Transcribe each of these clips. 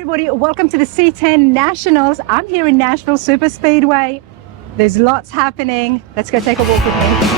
Everybody, welcome to the C10 Nationals. I'm here in Nashville Super Speedway. There's lots happening. Let's go take a walk with me.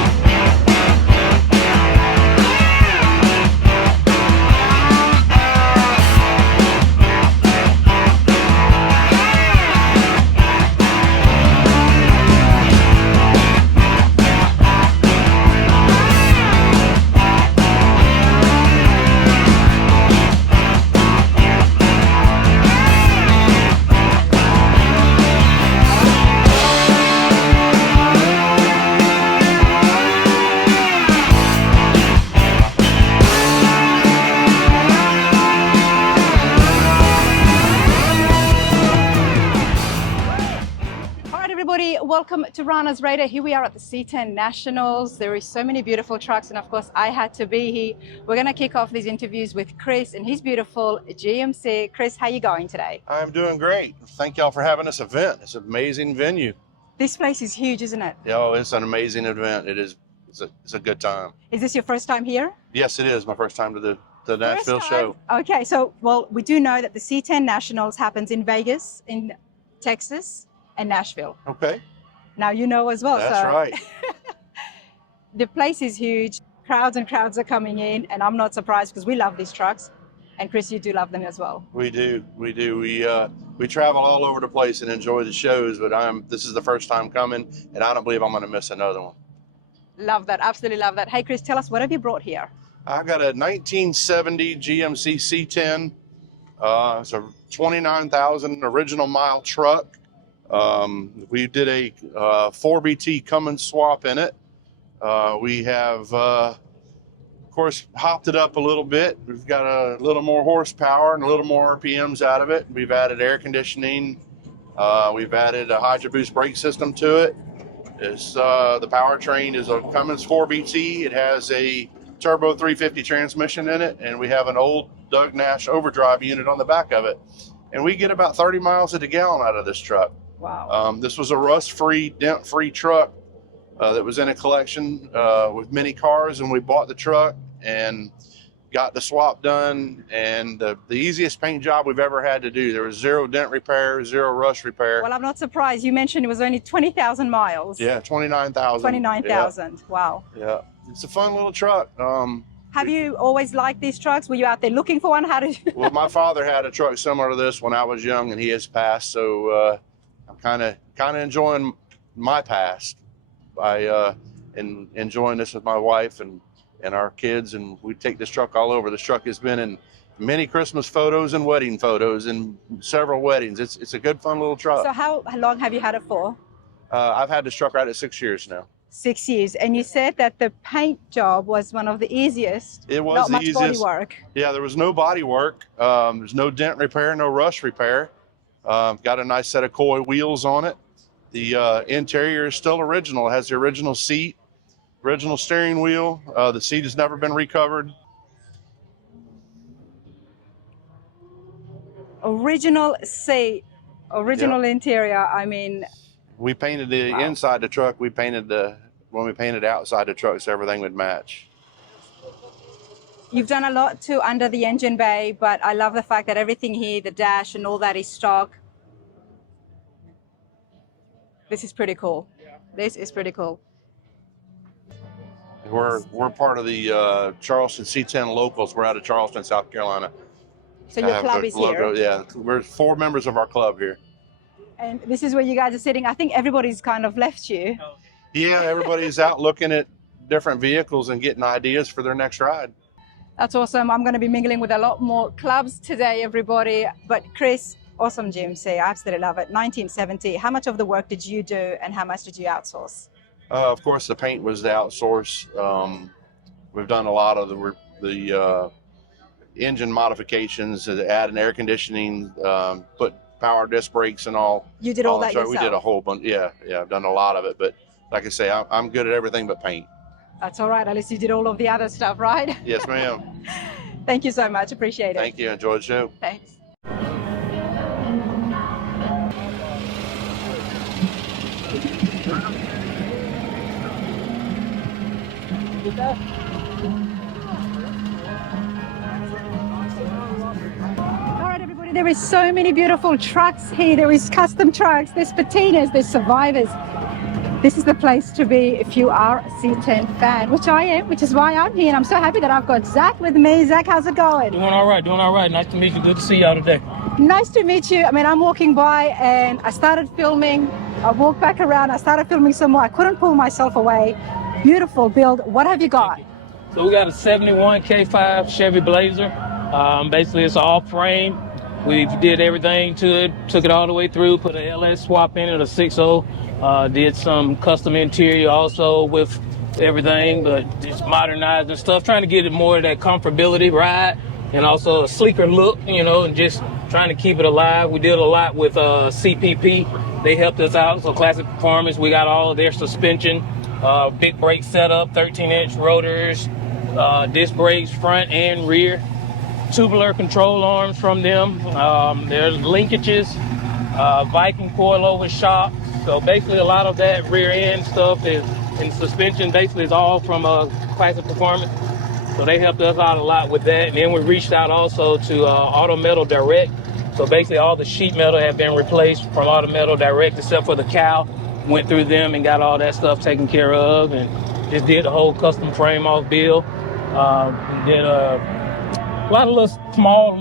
Welcome to Rana's Radar. Here we are at the C10 Nationals. There is so many beautiful trucks, and of course I had to be here. We're going to kick off these interviews with Chris and his beautiful GMC. Chris, how are you going today? I'm doing great. Thank y'all for having this event. It's an amazing venue. This place is huge, isn't it? Oh, it's an amazing event. It is. It's a good time. Is this your first time here? Yes, it is. My first time to the Nashville show. Okay, so well, we do know that the C10 Nationals happens in Vegas, in Texas, and Nashville. Okay. Now you know as well. That's right. The place is huge. Crowds and crowds are coming in, and I'm not surprised because we love these trucks. And Chris, you do love them as well. We do. We do. We travel all over the place and enjoy the shows, but this is the first time coming, and I don't believe I'm going to miss another one. Love that. Absolutely love that. Hey, Chris, tell us, what have you brought here? I got a 1970 GMC C10. It's a 29,000 original mile truck. We did a 4BT Cummins swap in it. We have, of course, hopped it up a little bit. We've got a little more horsepower and a little more RPMs out of it. We've added air conditioning. We've added a Hydro Boost brake system to it. The powertrain is a Cummins 4BT. It has a turbo 350 transmission in it, and we have an old Doug Nash overdrive unit on the back of it. And we get about 30 miles to the gallon out of this truck. Wow. This was a rust-free, dent-free truck that was in a collection with many cars, and we bought the truck and got the swap done. And the easiest paint job we've ever had to do. There was zero dent repair, zero rust repair. Well, I'm not surprised. You mentioned it was only 20,000 miles. Yeah, 29,000. 29,000. Yeah. Wow. Yeah, it's a fun little truck. Have you always liked these trucks? Were you out there looking for one? How did you? Well, my father had a truck similar to this when I was young, and he has passed. So I'm kind of enjoying my past by enjoying this with my wife and our kids, and we take this truck all over. This truck has been in many Christmas photos and wedding photos and several weddings. It's a good, fun little truck. So how long have you had it for? I've had this truck right at 6 years now. 6 years, and you said that the paint job was one of the easiest. It was not the much easiest. Body work. Yeah, there was no body work. There's no dent repair, no rust repair. Got a nice set of coil wheels on it. The interior is still original. It has the original seat, original steering wheel. The seat has never been recovered. Original seat, original interior. I mean, we painted the inside the truck. We painted when we painted outside the truck, so everything would match. You've done a lot to under the engine bay, but I love the fact that everything here, the dash and all that, is stock. This is pretty cool. This is pretty cool. We're part of the Charleston C10 locals. We're out of Charleston, South Carolina. So your club is here? Yeah, we're 4 members of our club here. And this is where you guys are sitting. I think everybody's kind of left you. Yeah, everybody's out looking at different vehicles and getting ideas for their next ride. That's awesome. I'm going to be mingling with a lot more clubs today, everybody. But Chris, awesome GMC. I absolutely love it. 1970. How much of the work did you do, and how much did you outsource? Of course, the paint was the outsource. We've done a lot of the engine modifications, add an air conditioning, put power disc brakes and all. You did all that yourself? We did a whole bunch. Yeah, I've done a lot of it. But like I say, I'm good at everything but paint. That's all right. At least you did all of the other stuff, right? Yes, ma'am. Thank you so much. Appreciate it. Thank you. Enjoy the show. Thanks. There is so many beautiful trucks here. There is custom trucks, there's patinas, there's survivors. This is the place to be if you are a C10 fan, which I am, which is why I'm here. And I'm so happy that I've got Zach with me. Zach, how's it going? Doing all right, doing all right. Nice to meet you. Good to see y'all today. Nice to meet you. I mean, I'm walking by and I started filming. I walked back around. I started filming some more. I couldn't pull myself away. Beautiful build. What have you got? So we got a 71 K5 Chevy Blazer. Basically, it's all frame. We did everything to it, took it all the way through, put an LS swap in it, a 6.0. Did some custom interior also with everything, but just modernized and stuff, trying to get it more of that comfortability ride and also a sleeker look, you know, and just trying to keep it alive. We did a lot with CPP. They helped us out, so Classic Performance. We got all of their suspension, big brake setup, 13-inch rotors, disc brakes front and rear, tubular control arms from them. There's linkages, Viking coilover shock. So basically a lot of that rear end stuff is, and suspension basically is all from Classic Performance. So they helped us out a lot with that. And then we reached out also to Auto Metal Direct. So basically all the sheet metal have been replaced from Auto Metal Direct except for the cowl. Went through them and got all that stuff taken care of and just did the whole custom frame off build. We did a lot of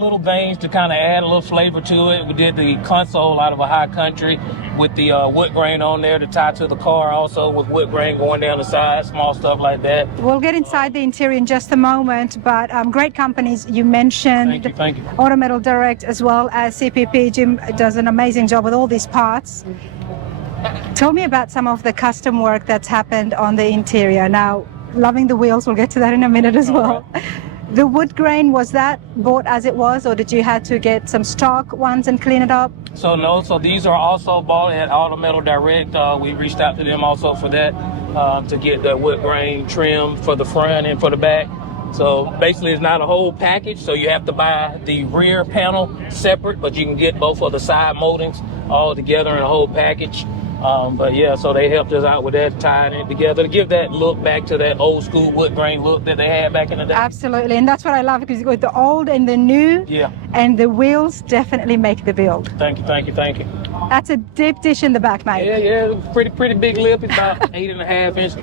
little things to kind of add a little flavor to it. We did the console out of a High Country with the wood grain on there to tie to the car, also with wood grain going down the side, small stuff like that. We'll get inside the interior in just a moment, but great companies you mentioned. Thank you. Auto Metal Direct as well as CPP. Jim does an amazing job with all these parts. Tell me about some of the custom work that's happened on the interior. Now, loving the wheels, we'll get to that in a minute as well. Right. The wood grain, was that bought as it was, or did you have to get some stock ones and clean it up? So no, so these are also bought at Auto Metal Direct. We reached out to them also for that, to get the wood grain trim for the front and for the back. So basically it's not a whole package, so you have to buy the rear panel separate, but you can get both of the side moldings all together in a whole package. But yeah, so they helped us out with that, tying it together to give that look back to that old school wood grain look that they had back in the day. Absolutely, and that's what I love, because with the old and the new, yeah, and the wheels definitely make the build. Thank you. That's a deep dish in the back, mate. Yeah, pretty big lip. It's about 8.5 inches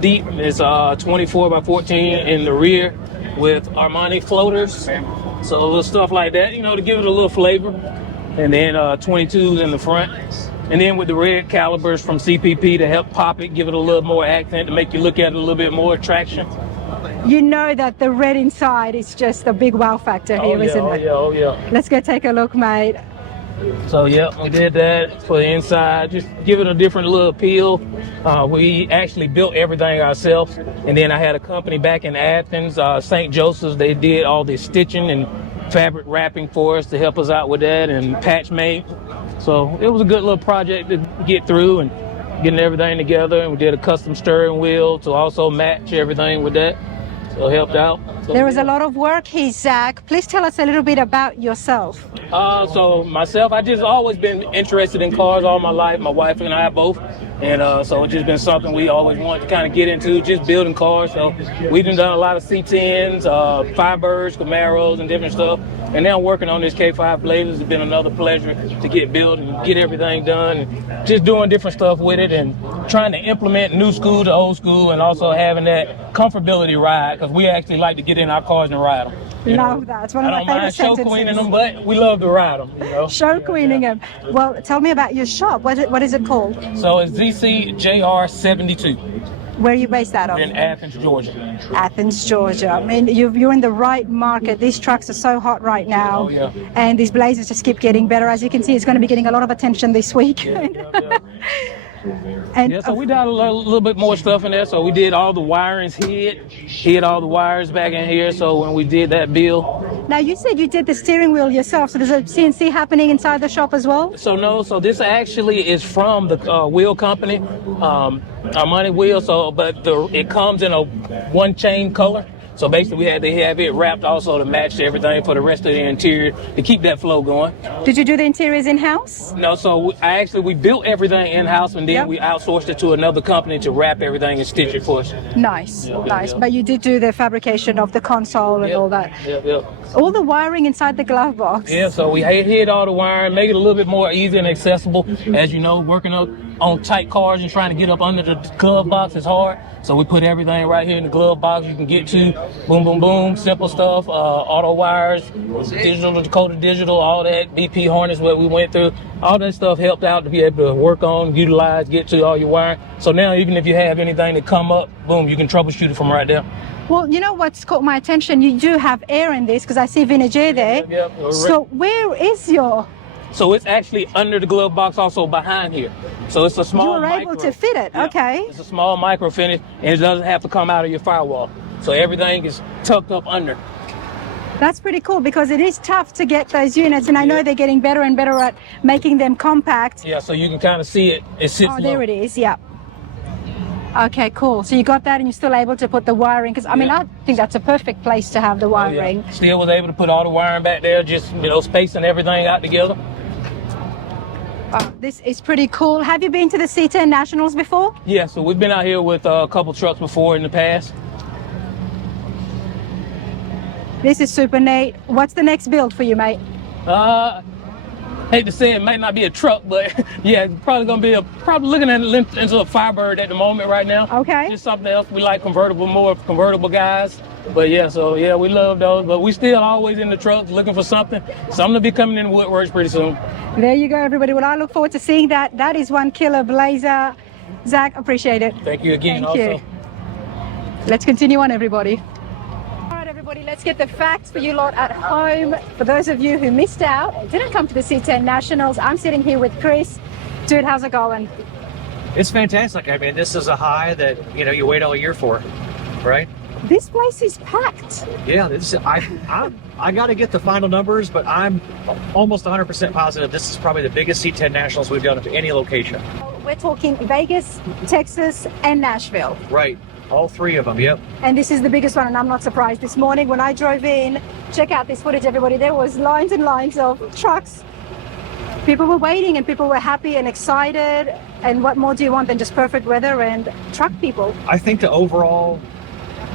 deep. It's 24 by 14 in the rear with Armani floaters. So little stuff like that, you know, to give it a little flavor. And then 22s in the front. And then with the red calibers from CPP to help pop it, give it a little more accent, to make you look at it a little bit more attraction. You know that the red inside is just a big wow factor here, isn't it? Oh yeah. Let's go take a look, mate. So yeah, we did that for the inside, just give it a different little appeal. We actually built everything ourselves. And then I had a company back in Athens, St. Joseph's. They did all the stitching and fabric wrapping for us to help us out with that, and patch made. So it was a good little project to get through and getting everything together. And we did a custom steering wheel to also match everything with that. So it helped out. So, there was a lot of work here, Zach. Please tell us a little bit about yourself. So myself, I just always been interested in cars all my life. My wife and I both. And so it's just been something we always wanted to kind of get into, just building cars. So we've done a lot of C10s, Firebirds, Camaros, and different stuff. And now working on this K5 Blazer has been another pleasure to get built and get everything done. And just doing different stuff with it and trying to implement new school to old school, and also having that comfortability ride, because we actually like to get in our cars and ride them. Love that. It's one of my favorite sentences. I don't mind show queening them, but we love to ride them. You know? Show queening them. Well, tell me about your shop. What is it called? So it's ZCJR 72. Where are you based out of? In Athens, Georgia. Athens, Georgia. I mean, you're in the right market. These trucks are so hot right now. Oh, yeah. And these Blazers just keep getting better. As you can see, it's going to be getting a lot of attention this week. Yeah. And so we did a little bit more stuff in there. So we did all the wirings, hid all the wires back in here. So when we did that build. Now you said you did the steering wheel yourself. So there's a CNC happening inside the shop as well? So no, so this actually is from the wheel company, Armani wheel. So, but it comes in a one chain color. So basically, we had to have it wrapped also to match everything for the rest of the interior to keep that flow going. Did you do the interiors in-house? No, so we built everything in-house, and then Yep. we outsourced it to another company to wrap everything and stitch it for us. Nice, Yeah, nice. yeah. But you did do the fabrication of the console and all that. Yep. All the wiring inside the glove box. Yeah, so we hid all the wiring, make it a little bit more easy and accessible. As you know, working up on tight cars and trying to get up under the glove box is hard. So we put everything right here in the glove box you can get to. Boom, boom, boom, simple stuff. Auto wires, digital to Dakota digital, all that. BP harness, what we went through. All that stuff helped out to be able to work on, utilize, get to all your wiring. So now even if you have anything that come up, boom, you can troubleshoot it from right there. Well, you know what's caught my attention? You do have air in this because I see Vinegar there. Yep. So where is your... So it's actually under the glove box, also behind here. So it's a small You were able to fit it, Yeah. okay. It's a small micro finish, and it doesn't have to come out of your firewall. So everything is tucked up under. That's pretty cool because it is tough to get those units, and I know Yeah. they're getting better and better at making them compact. Yeah, so you can kind of see it. It sits Oh, low. there it is, yeah. Okay, cool. So you got that and you're still able to put the wiring, because I mean, Yeah. I think that's a perfect place to have the Oh, yeah. wiring. Still was able to put all the wiring back there, just, spacing everything out together. This is pretty cool. Have you been to the C10 Nationals before? Yeah, so we've been out here with a couple trucks before in the past. This is super neat. What's the next build for you, mate? Hate to say it might not be a truck, but yeah, it's probably gonna be probably looking at it into a Firebird at the moment right now. Okay. Just something else. We like more convertible guys. But yeah, so yeah, we love those. But we still always in the trucks looking for something. Something to be coming in Woodworks pretty soon. There you go, everybody. Well, I look forward to seeing that. That is one killer blazer. Zach, appreciate it. Thank you again. Thank also. you. Let's continue on, everybody. All right, everybody, let's get the facts for you lot at home. For those of you who missed out and didn't come to the C10 Nationals, I'm sitting here with Chris. Dude, how's it going? It's fantastic. I mean, this is a high that, you wait all year for, right? This place is packed. Yeah, I got to get the final numbers, but I'm almost 100% positive this is probably the biggest C10 Nationals we've done at any location. We're talking Vegas, Texas, and Nashville. Right. All three of them, yep. And this is the biggest one, and I'm not surprised. This morning when I drove in, check out this footage, everybody. There was lines and lines of trucks. People were waiting and people were happy and excited. And what more do you want than just perfect weather and truck people? I think the overall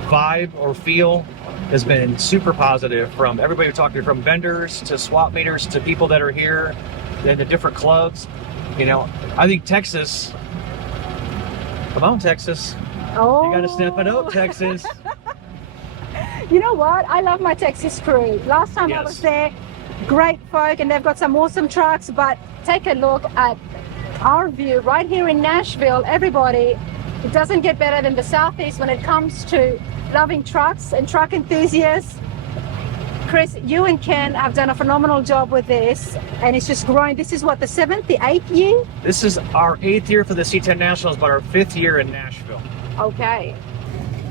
vibe or feel has been super positive from everybody we're talking, from vendors to swap meeters to people that are here and the different clubs. I think Texas, come on, Texas. Oh, You got to step it up, Texas. You know what? I love my Texas crew. Last time I Yes. was there, great folk, and they've got some awesome trucks. But take a look at our view right here in Nashville. Everybody, it doesn't get better than the Southeast when it comes to loving trucks and truck enthusiasts. Chris, you and Ken have done a phenomenal job with this, and it's just growing. This is what, the 7th, the 8th year? This is our 8th year for the C10 Nationals, but our 5th year in Nashville. Okay.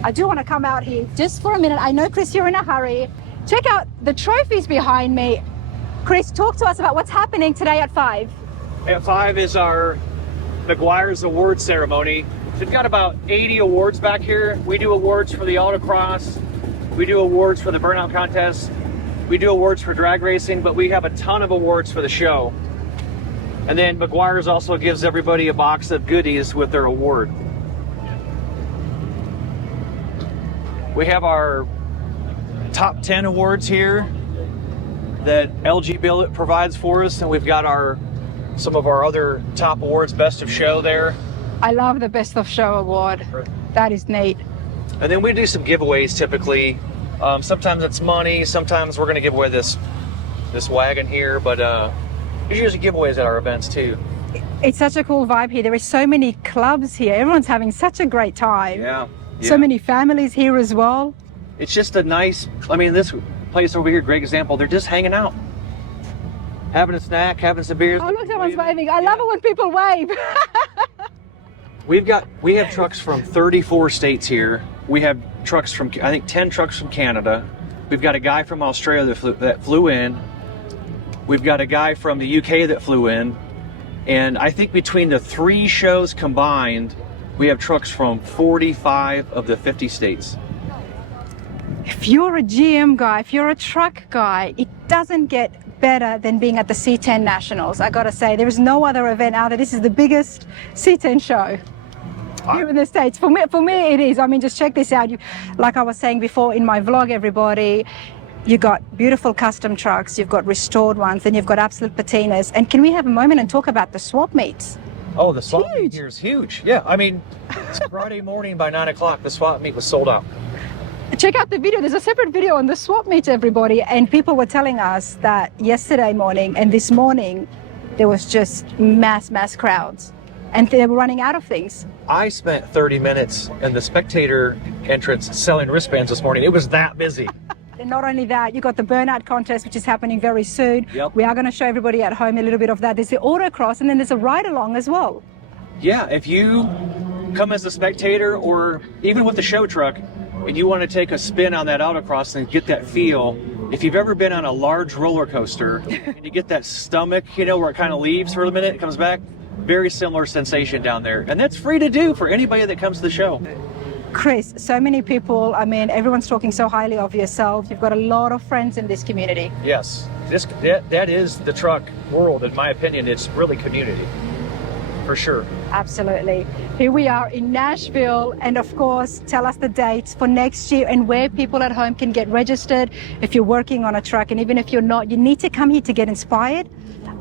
I do want to come out here just for a minute. I know, Chris, you're in a hurry. Check out the trophies behind me. Chris, talk to us about what's happening today at 5. At 5 is our McGuire's Award Ceremony. We've got about 80 awards back here. We do awards for the autocross. We do awards for the burnout contest. We do awards for drag racing, but we have a ton of awards for the show. And then McGuire's also gives everybody a box of goodies with their award. We have our top 10 awards here that LG Billet provides for us, and we've got some of our other top awards, Best of Show there. I love the Best of Show award. That is neat. And then we do some giveaways typically. Sometimes it's money, sometimes we're going to give away this wagon here, but there's usually giveaways at our events too. It's such a cool vibe here. There are so many clubs here. Everyone's having such a great time. Yeah. So many families here as well. It's just a nice, this place over here, great example. They're just hanging out, having a snack, having some beers. Oh, look, someone's waving. I love it when people wave. We have trucks from 34 states here. We have trucks from, I think, 10 trucks from Canada. We've got a guy from Australia that flew in. We've got a guy from the UK that flew in. And I think between the 3 shows combined, we have trucks from 45 of the 50 states. If you're a GM guy, if you're a truck guy, it doesn't get better than being at the C10 Nationals. I gotta say, there is no other event out there. This is the biggest C10 show here in the States. For me it is. I mean, just check this out. Like I was saying before in my vlog, everybody, you got beautiful custom trucks, you've got restored ones, then you've got absolute patinas. And can we have a moment and talk about the swap meets? Oh, the swap meet here is huge. Yeah, I mean, it's Friday morning by 9 o'clock, the swap meet was sold out. Check out the video. There's a separate video on the swap meet, everybody. And people were telling us that yesterday morning and this morning, there was just mass crowds. And they were running out of things. I spent 30 minutes in the spectator entrance selling wristbands this morning. It was that busy. And not only that, you got the burnout contest, which is happening very soon. Yep. We are going to show everybody at home a little bit of that. There's the autocross, and then there's a ride-along as well. Yeah, if you come as a spectator or even with the show truck, and you want to take a spin on that autocross and get that feel, if you've ever been on a large roller coaster and you get that stomach, you know, where it kind of leaves for a minute, it comes back, very similar sensation down there. And that's free to do for anybody that comes to the show. Chris, so many people, I mean, everyone's talking so highly of yourself. You've got a lot of friends in this community. Yes, that is the truck world, in my opinion. It's really community, for sure. Absolutely. Here we are in Nashville, and of course, tell us the dates for next year and where people at home can get registered if you're working on a truck. And even if you're not, you need to come here to get inspired,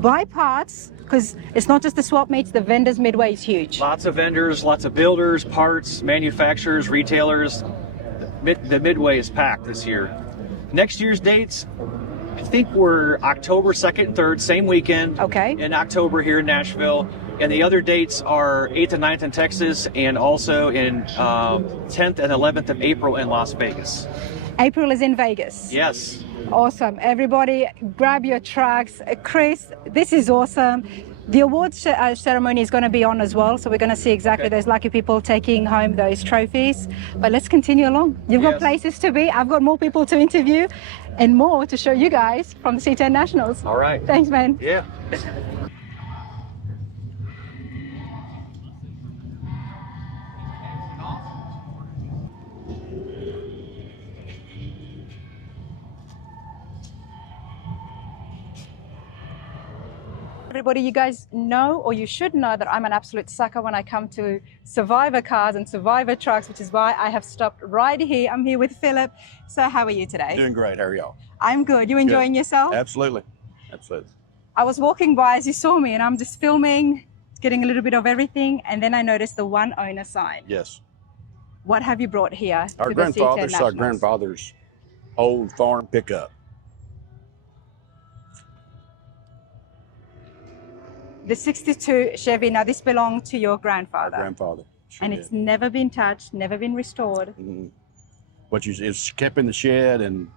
buy parts, because it's not just the swap meets, the vendors midway is huge. Lots of vendors, lots of builders, parts, manufacturers, retailers. The midway is packed this year. Next year's dates, I think we're October 2nd and 3rd, same weekend. Okay. In October here in Nashville. And the other dates are 8th and 9th in Texas, and also in 10th and 11th of April in Las Vegas. April is in Vegas. Yes. Awesome. Everybody grab your trucks. Chris, this is awesome. The awards ceremony is going to be on as well, so we're going to see exactly those lucky people taking home those trophies. But let's continue along. You've got places to be. I've got more people to interview and more to show you guys from the C10 Nationals. All right. Thanks, man. Yeah. Everybody, you guys know, or you should know, that I'm an absolute sucker when I come to Survivor cars and Survivor trucks, which is why I have stopped right here. I'm here with Philip. So how are you today? Doing great. How are y'all? I'm good. You enjoying yourself? Absolutely. Absolutely. I was walking by as you saw me, and I'm just filming, getting a little bit of everything, and then I noticed the one owner sign. Yes. What have you brought here? Our grandfather's old farm pickup. The 62 Chevy, now this belonged to your grandfather. Grandfather. Sure and did. it's never been touched, never been restored. Mm-hmm. It's kept in the shed, and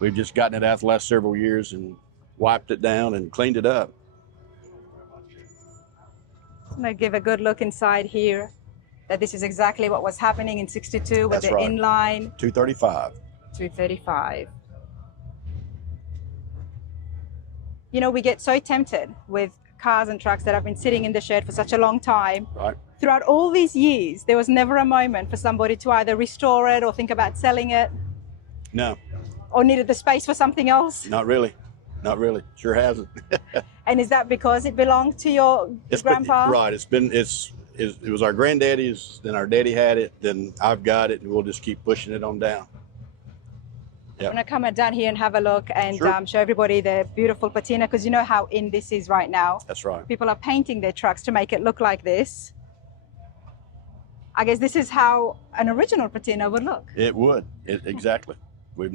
we've just gotten it out the last several years and wiped it down and cleaned it up. I'm going to give a good look inside here, that this is exactly what was happening in 62 with That's the right. inline. 235. 235. You know, we get so tempted with cars and trucks that have been sitting in the shed for such a long time. Right. Throughout all these years, there was never a moment for somebody to either restore it or think about selling it. No. Or needed the space for something else. Not really. Not really. Sure hasn't. And is that because it belonged to your grandpa? Right. It was our granddaddy's, then our daddy had it, then I've got it, and we'll just keep pushing it on down. Yeah. I'm going to come down here and have a look and Sure. show everybody the beautiful patina, because you know how in this is right now. That's right. People are painting their trucks to make it look like this. I guess this is how an original patina would look. It would. Exactly. We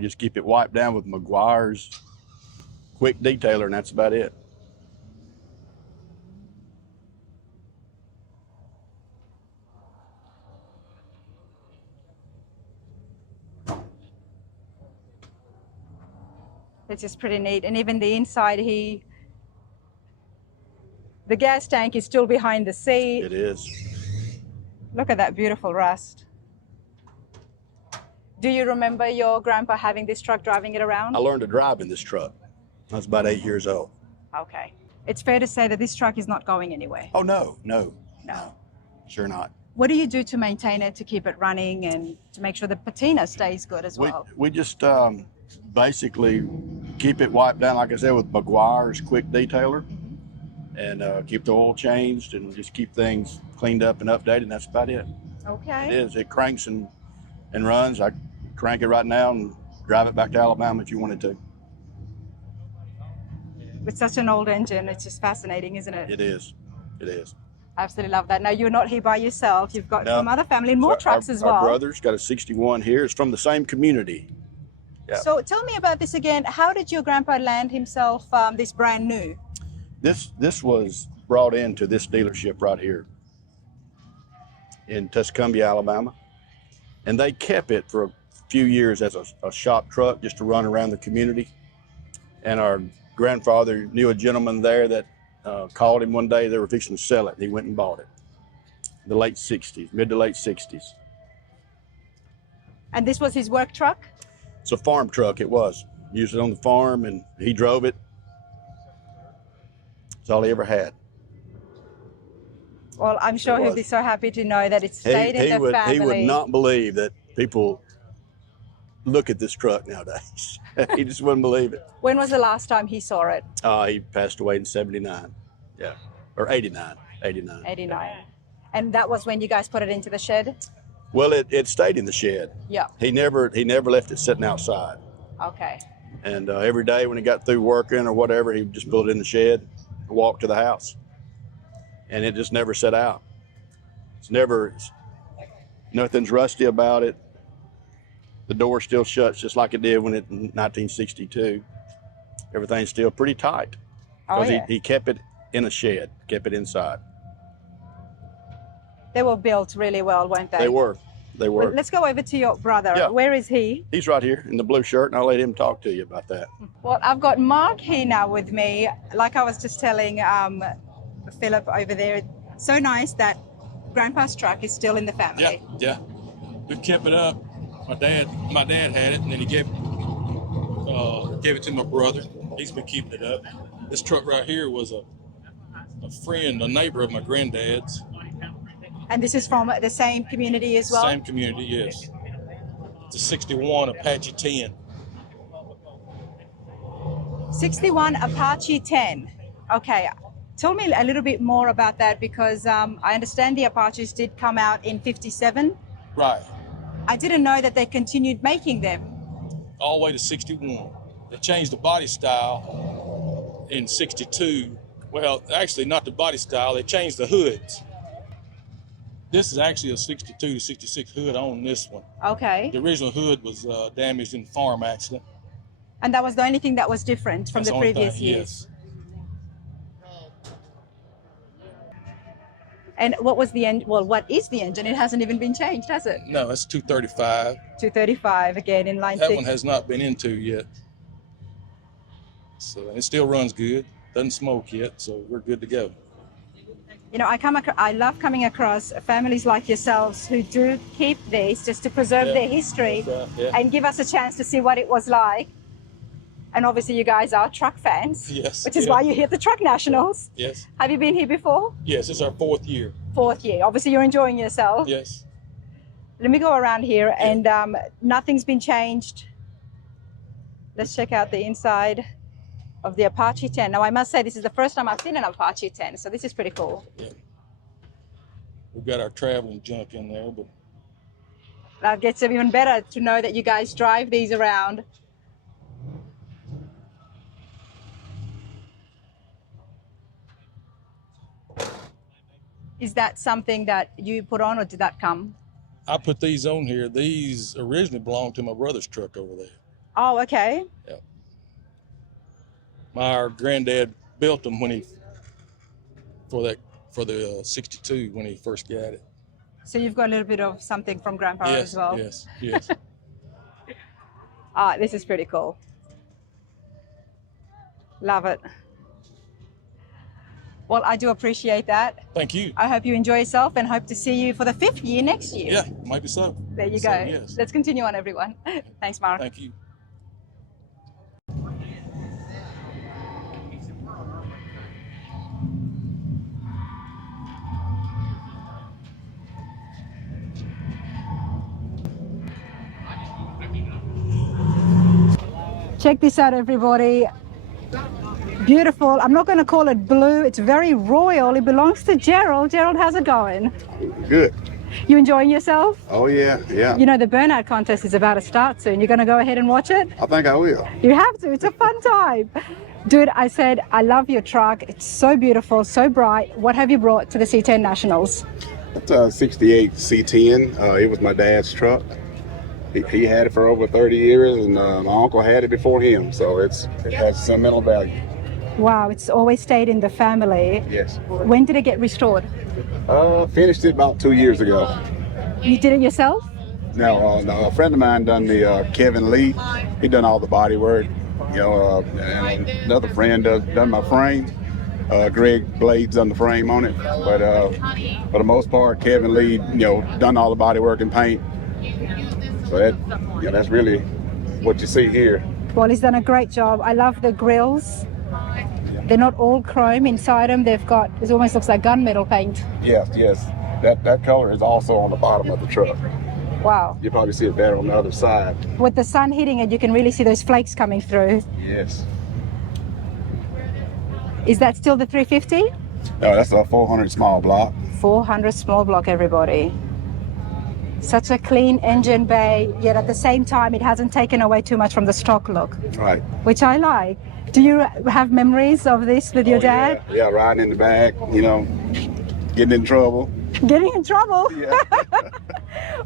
just keep it wiped down with McGuire's quick detailer, and that's about it. It's just pretty neat. And even the inside, the gas tank is still behind the seat. It is. Look at that beautiful rust. Do you remember your grandpa having this truck, driving it around? I learned to drive in this truck. I was about 8 years old. Okay. It's fair to say that this truck is not going anywhere. Oh, no. No. Sure not. What do you do to maintain it, to keep it running, and to make sure the patina stays good as well? We just basically keep it wiped down, like I said, with McGuire's quick detailer, and keep the oil changed and just keep things cleaned up and updated, and that's about it. Okay. It is. It cranks and runs. I crank it right now and drive it back to Alabama if you wanted to. With such an old engine, it's just fascinating, isn't it? It is. It is. Absolutely love that. Now, you're not here by yourself. You've got some other family and more trucks as well. Our brother's got a 61 here. It's from the same community. Yeah. So tell me about this again. How did your grandpa land himself this brand new? This was brought into this dealership right here in Tuscumbia, Alabama. And they kept it for a few years as a shop truck just to run around the community. And our grandfather knew a gentleman there that called him one day. They were fixing to sell it. He went and bought it. The late 60s, mid to late 60s. And this was his work truck? It's a farm truck, it was. Used it on the farm and he drove it. That's all he ever had. Well, I'm sure he'll be so happy to know that it stayed in the family. He would not believe that people look at this truck nowadays. He just wouldn't believe it. When was the last time he saw it? He passed away in 79. Yeah, or 89. 89. And that was when you guys put it into the shed? Well, it stayed in the shed. Yeah. He never left it sitting outside. Okay. And every day when he got through working or whatever, he would just put it in the shed and walk to the house. And it just never set out. Nothing's rusty about it. The door still shuts just like it did when in 1962. Everything's still pretty tight. Oh, yeah. He kept it in a shed, kept it inside. They were built really well, weren't they? They were. Well, let's go over to your brother. Yeah. Where is he? He's right here in the blue shirt, and I'll let him talk to you about that. Well, I've got Mark here now with me. Like I was just telling Philip over there, so nice that Grandpa's truck is still in the family. Yeah. We've kept it up. My dad had it, and then he gave it to my brother. He's been keeping it up. This truck right here was a neighbor of my granddad's. And this is from the same community as well? Same community, yes. It's a 61 Apache 10. 61 Apache 10. Okay. Tell me a little bit more about that, because I understand the Apaches did come out in 57. Right. I didn't know that they continued making them. All the way to 61. They changed the body style in 62. Well, actually not the body style, they changed the hoods. This is actually a 62 to 66 hood on this one. Okay. The original hood was damaged in a farm accident. And that was the only thing that was different from the previous years? Yes. And what was the engine? Well, what is the engine? It hasn't even been changed, has it? No, it's 235. 235 again in line 6. That one has not been into yet. So it still runs good. Doesn't smoke yet, so we're good to go. You know, I love coming across families like yourselves who do keep these just to preserve their history and give us a chance to see what it was like. And obviously you guys are truck fans, which is why you're here at the Truck Nationals. Yes. Have you been here before? Yes, it's our 4th year. 4th year. Obviously you're enjoying yourself. Yes. Let me go around here and nothing's been changed. Let's check out the inside of the Apache 10. Now I must say this is the first time I've seen an Apache 10, so this is pretty cool. Yeah. We've got our traveling junk in there, but that gets even better to know that you guys drive these around. Is that something that you put on, or did that come? I put these on here. These originally belonged to my brother's truck over there. Oh, okay. Yeah. My granddad built them for the 62 when he first got it. So you've got a little bit of something from Grandpa as well. Yes. This is pretty cool. Love it. Well, I do appreciate that. Thank you. I hope you enjoy yourself and hope to see you for the 5th year next year. Yeah, maybe so. There you go. Yes. Let's continue on, everyone. Thanks, Mark. Thank you. Check this out, everybody. Beautiful. I'm not going to call it blue. It's very royal. It belongs to Gerald. Gerald, how's it going? Good. You enjoying yourself? Oh, yeah, yeah. You know, the burnout contest is about to start soon. You're going to go ahead and watch it? I think I will. You have to. It's a fun time. Dude, I said, I love your truck. It's so beautiful, so bright. What have you brought to the C10 Nationals? It's a 68 C10. It was my dad's truck. He had it for over 30 years, and my uncle had it before him, so it has sentimental value. Wow, it's always stayed in the family. Yes. When did it get restored? Finished it about 2 years ago. You did it yourself? Now, a friend of mine done the Kevin Lee. He done all the body work. You know, and another friend done my frame. Greg Blades done the frame on it, but for the most part, Kevin Lee, you know, done all the body work and paint. So that's really what you see here. Well, he's done a great job. I love the grills. They're not all chrome inside them. It almost looks like gunmetal paint. Yes. That color is also on the bottom of the truck. Wow. You probably see it better on the other side. With the sun hitting it, you can really see those flakes coming through. Yes. Is that still the 350? No, that's a 400 small block. 400 small block, everybody. Such a clean engine bay, yet at the same time, it hasn't taken away too much from the stock look. Right. Which I like. Do you have memories of this with your dad? Yeah, riding in the back, you know, getting in trouble. Getting in trouble? Yeah.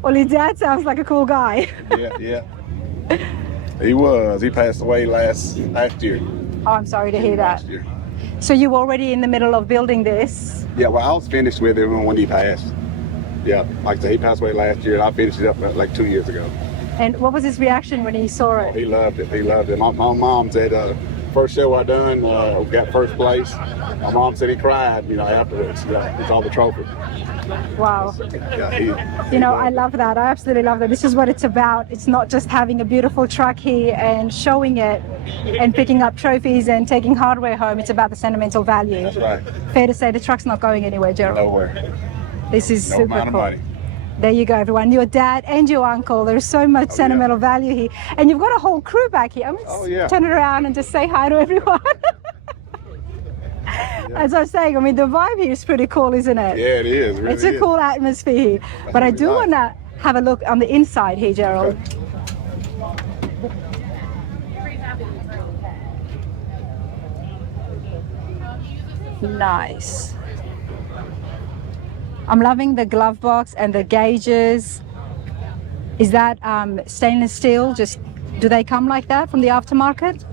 Well, your dad sounds like a cool guy. Yeah. He was. He passed away last year. Oh, I'm sorry to hear that. Last year. So you were already in the middle of building this? Yeah, well, I was finished with it when he passed. Yeah, like I said, he passed away last year, and I finished it up like 2 years ago. And what was his reaction when he saw it? He loved it. My mom said, first show I done, got first place. My mom said he cried, you know, afterwards. He saw the trophy. Wow. Yeah, you know, I love that. I absolutely love that. This is what it's about. It's not just having a beautiful truck here and showing it and picking up trophies and taking hardware home. It's about the sentimental value. That's right. Fair to say the truck's not going anywhere, Gerald. Nowhere. This is No super amount of cool. money. There you go, everyone. Your dad and your uncle. There's so much sentimental value here. And you've got a whole crew back here. I'm going to turn it around and just say hi to everyone. As I was saying, I mean, the vibe here is pretty cool, isn't it? Yeah, it is. It really it's a cool atmosphere here. But I do want to have a look on the inside here, Gerald. Nice. I'm loving the glove box and the gauges. Is that stainless steel? Just do they come like that from the aftermarket?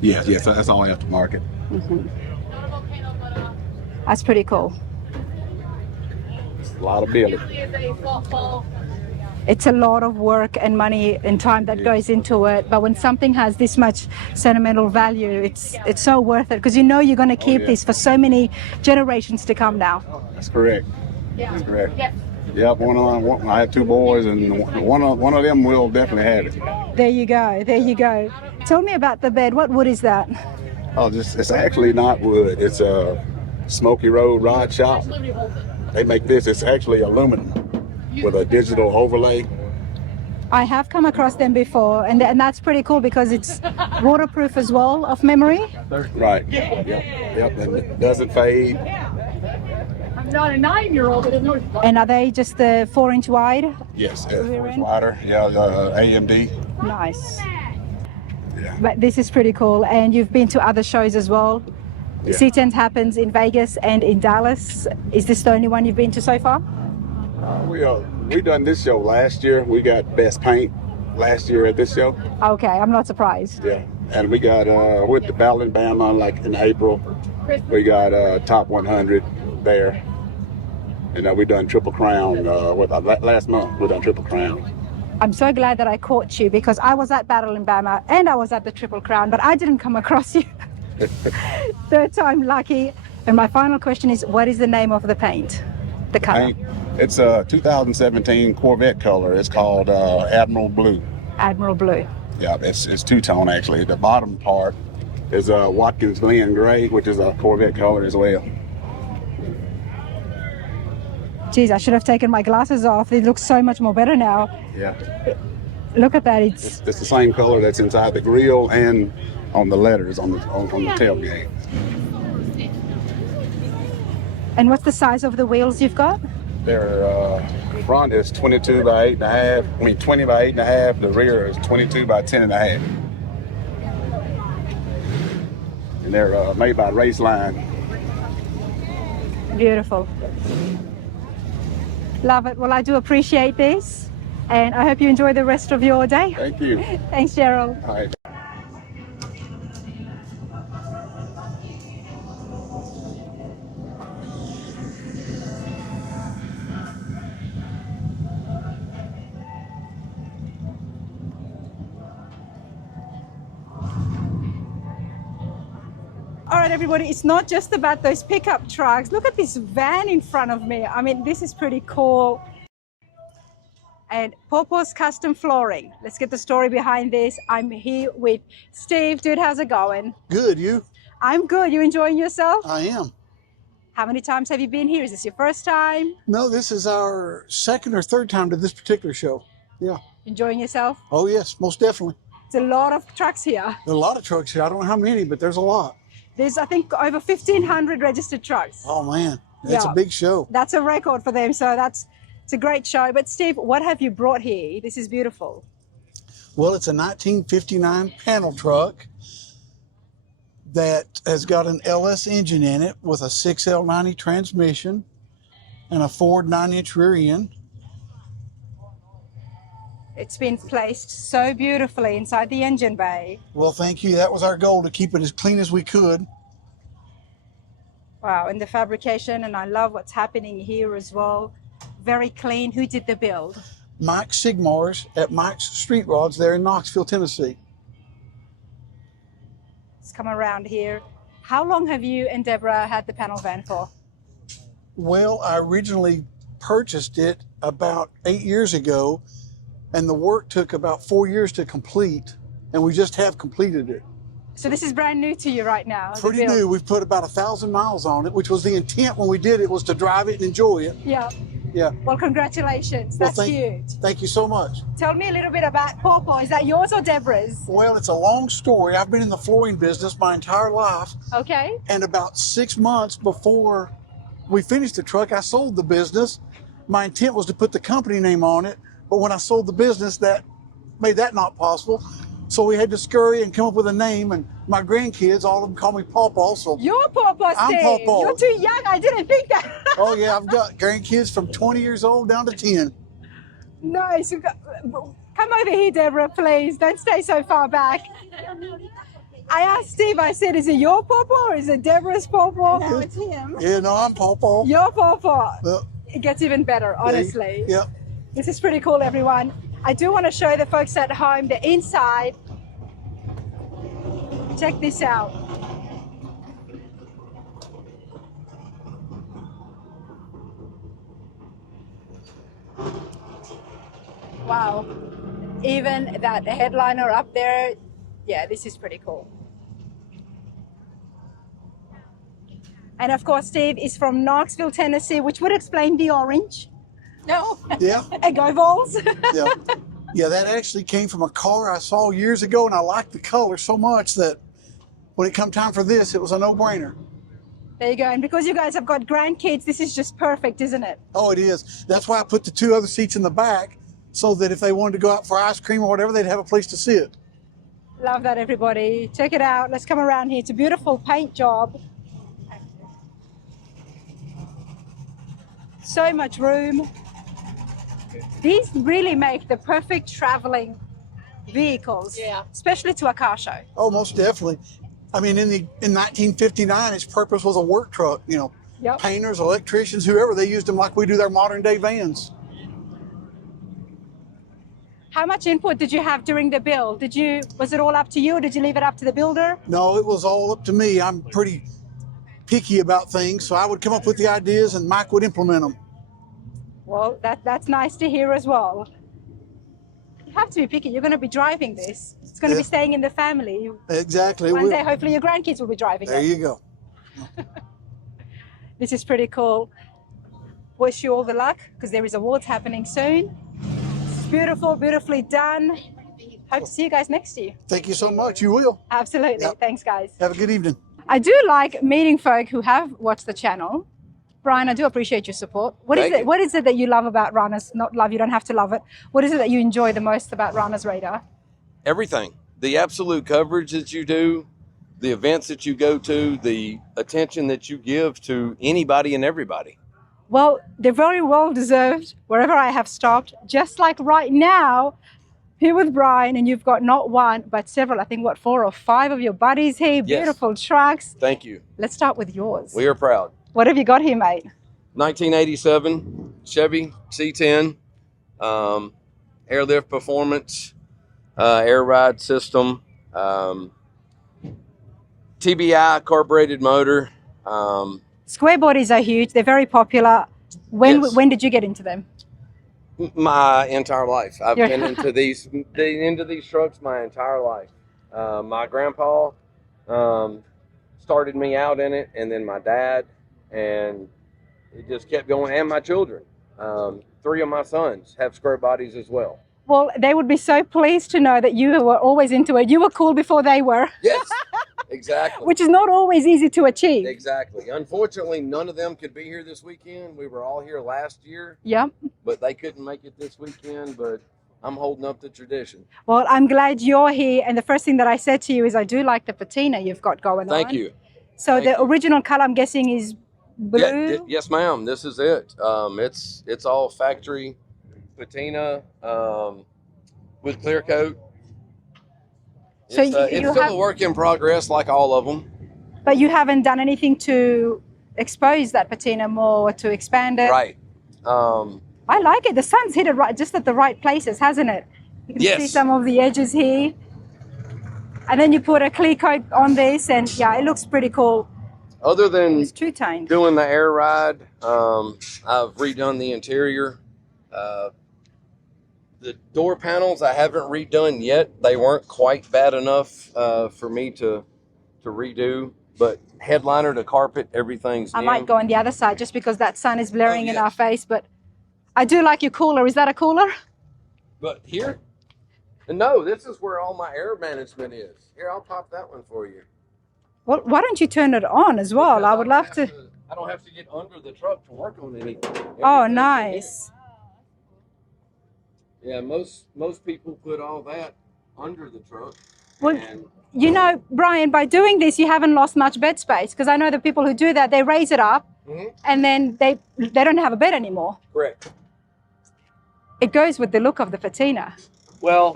Yes, that's all aftermarket. Mm-hmm. That's pretty cool. It's a lot of billing. It's a lot of work and money and time that goes into it. But when something has this much sentimental value, it's so worth it because you know you're going to keep this for so many generations to come now. That's correct. That's correct. Yep, I have two boys, and one of them will definitely have it. There you go. There you go. Tell me about the bed. What wood is that? Oh, it's actually not wood. It's a Smoky Road Rod Shop. They make this. It's actually aluminum with a digital overlay. I have come across them before, and that's pretty cool because it's waterproof as well, off memory. Right. Yep. And it doesn't fade. I'm not a 9-year-old, but And are they just the 4-inch wide? Yes, wider. Yeah, AMD. Nice. Yeah. But this is pretty cool, and you've been to other shows as well. Yeah. C10 happens in Vegas and in Dallas. Is this the only one you've been to so far? We done this show last year. We got best paint last year at this show. Okay, I'm not surprised. Yeah, and we got with the Battle in Bama like in April. We got top 100 there, and we done Triple Crown last month. We done Triple Crown. I'm so glad that I caught you because I was at Battle in Bama and I was at the Triple Crown, but I didn't come across you. Third time lucky. And my final question is, what is the name of the paint? The color? It's a 2017 Corvette color. It's called Admiral Blue. Admiral Blue. Yeah, it's two-tone actually. The bottom part is Watkins Glen Gray, which is a Corvette color as well. Geez, I should have taken my glasses off. They look so much more better now. Yeah. Look at that. It's the same color that's inside the grill and on the letters on the tailgate. And what's the size of the wheels you've got? Their front is 22 by 8.5. I mean 20 by 8.5. The rear is 22 by 10.5. And they're made by Raceline. Beautiful. Love it. Well, I do appreciate this, and I hope you enjoy the rest of your day. Thank you. Thanks, Gerald. All right. All right, everybody, it's not just about those pickup trucks. Look at this van in front of me. I mean, this is pretty cool. And Pawpaw's Custom Flooring. Let's get the story behind this. I'm here with Steve. Dude, how's it going? Good, you? I'm good. You enjoying yourself? I am. How many times have you been here? Is this your first time? No, this is our second or third time to this particular show. Yeah. Enjoying yourself? Oh, yes, most definitely. It's a lot of trucks here. There are a lot of trucks here. I don't know how many, but there's a lot. There's, I think, over 1,500 registered trucks. Oh, man. That's Yeah. a big show. That's a record for them. So it's a great show. But Steve, what have you brought here? This is beautiful. Well, it's a 1959 panel truck that has got an LS engine in it with a 6L90 transmission and a Ford 9-inch rear end. It's been placed so beautifully inside the engine bay. Well, thank you. That was our goal, to keep it as clean as we could. Wow, and the fabrication, and I love what's happening here as well. Very clean. Who did the build? Mike Sigmars at Mike's Street Rods there in Knoxville, Tennessee. Let's come around here. How long have you and Deborah had the panel van for? Well, I originally purchased it about 8 years ago, and the work took about 4 years to complete, and we just have completed it. So this is brand new to you right now? the Pretty build? new. We've put about 1,000 miles on it, which was the intent when we did it, was to drive it and enjoy it. Yeah. Yeah. Well, congratulations. Well, That's huge. Thank you so much. Tell me a little bit about Pawpaw. Is that yours or Deborah's? Well, it's a long story. I've been in the flooring business my entire life, Okay. and about 6 months before we finished the truck, I sold the business. My intent was to put the company name on it, but when I sold the business, that made that not possible. So we had to scurry and come up with a name, and my grandkids, all of them call me Pawpaw. So You're Pawpaw, I'm Steve. Pawpaw. You're too young. I didn't think that. oh yeah, I've got grandkids from 20 years old down to 10. Nice. Come over here, Deborah, please. Don't stay so far back. I asked Steve, I said, is it your Pawpaw or is it Deborah's Pawpaw? No, it's him. Yeah, no, I'm Pawpaw. Your Pawpaw. Well, It gets even better, honestly. Yep. This is pretty cool, everyone. I do want to show the folks at home the inside. Check this out. Wow. Even that headliner up there, yeah, this is pretty cool. And of course, Steve is from Knoxville, Tennessee, which would explain the orange. No. Yeah. And go Vols. Yeah. Yeah, that actually came from a car I saw years ago, and I liked the color so much that when it come time for this, it was a no-brainer. There you go. And because you guys have got grandkids, this is just perfect, isn't it? Oh, it is. That's why I put the 2 other seats in the back, so that if they wanted to go out for ice cream or whatever, they'd have a place to sit. Love that, everybody. Check it out. Let's come around here. It's a beautiful paint job. So much room. These really make the perfect traveling vehicles, especially to a car show. Oh, most definitely. I mean, in 1959, its purpose was a work truck. You know, Yep. painters, electricians, whoever, they used them like we do their modern day vans. How much input did you have during the build? Was it all up to you or did you leave it up to the builder? No, it was all up to me. I'm pretty picky about things, so I would come up with the ideas and Mike would implement them. Well, that's nice to hear as well. You have to be picky. You're going to be driving this. It's going to be staying in the family. Exactly. One day, hopefully, your grandkids will be driving There it. you go. This is pretty cool. Wish you all the luck because there is awards happening soon. beautiful, beautifully done. Hope to see you guys next year. Thank you so much. You will. Absolutely. Yep. Thanks, guys. Have a good evening. I do like meeting folk who have watched the channel. Brian, I do appreciate your support. What is it that you love about Rana's? Not love, you don't have to love it. What is it that you enjoy the most about Rana's Radar? Everything. The absolute coverage that you do, the events that you go to, the attention that you give to anybody and everybody. Well, they're very well deserved wherever I have stopped. Just like right now, here with Brian, and you've got not one, but several, I think, 4 or 5 of your buddies here. Yes. Beautiful trucks. Thank you. Let's start with yours. We are proud. What have you got here, mate? 1987 Chevy C10, airlift performance, air ride system, TBI carbureted motor. Square bodies are huge. They're very popular. Yes. When did you get into them? My entire life. I've been into these trucks my entire life. My grandpa started me out in it, and then my dad, and it just kept going. And my children, 3 of my sons have square bodies as well. Well, they would be so pleased to know that you were always into it. You were cool before they were. Yes, exactly. Which is not always easy to achieve. Exactly. Unfortunately, none of them could be here this weekend. We were all here last year. Yep. But they couldn't make it this weekend, but I'm holding up the tradition. Well, I'm glad you're here. And the first thing that I said to you is I do like the patina you've got going on. Thank you. So the original color, I'm guessing, is blue? Yeah, yes, ma'am. This is it. It's all factory patina with clear coat. So it's still a work in progress, like all of them. But you haven't done anything to expose that patina more, or to expand it? Right. I like it. The sun's hit it right, just at the right places, hasn't it? You can see some of the edges here. And then you put a clear coat on this, and yeah, it looks pretty cool. Other than it's two-toned. Doing the air ride, I've redone the interior. The door panels I haven't redone yet. They weren't quite bad enough for me to redo. But headliner to carpet, everything's new. I might go on the other side just because that sun is blaring in our face. But I do like your cooler. Is that a cooler? But here? No, this is where all my air management is. Here, I'll pop that one for you. Well, why don't you turn it on as well? I would love to. I don't have to get under the truck to work on anything. Oh, nice. Yeah, most people put all that under the truck. Well, you know, Brian, by doing this, you haven't lost much bed space, because I know the people who do that, they raise it up and then they don't have a bed anymore. Correct. It goes with the look of the patina. Well,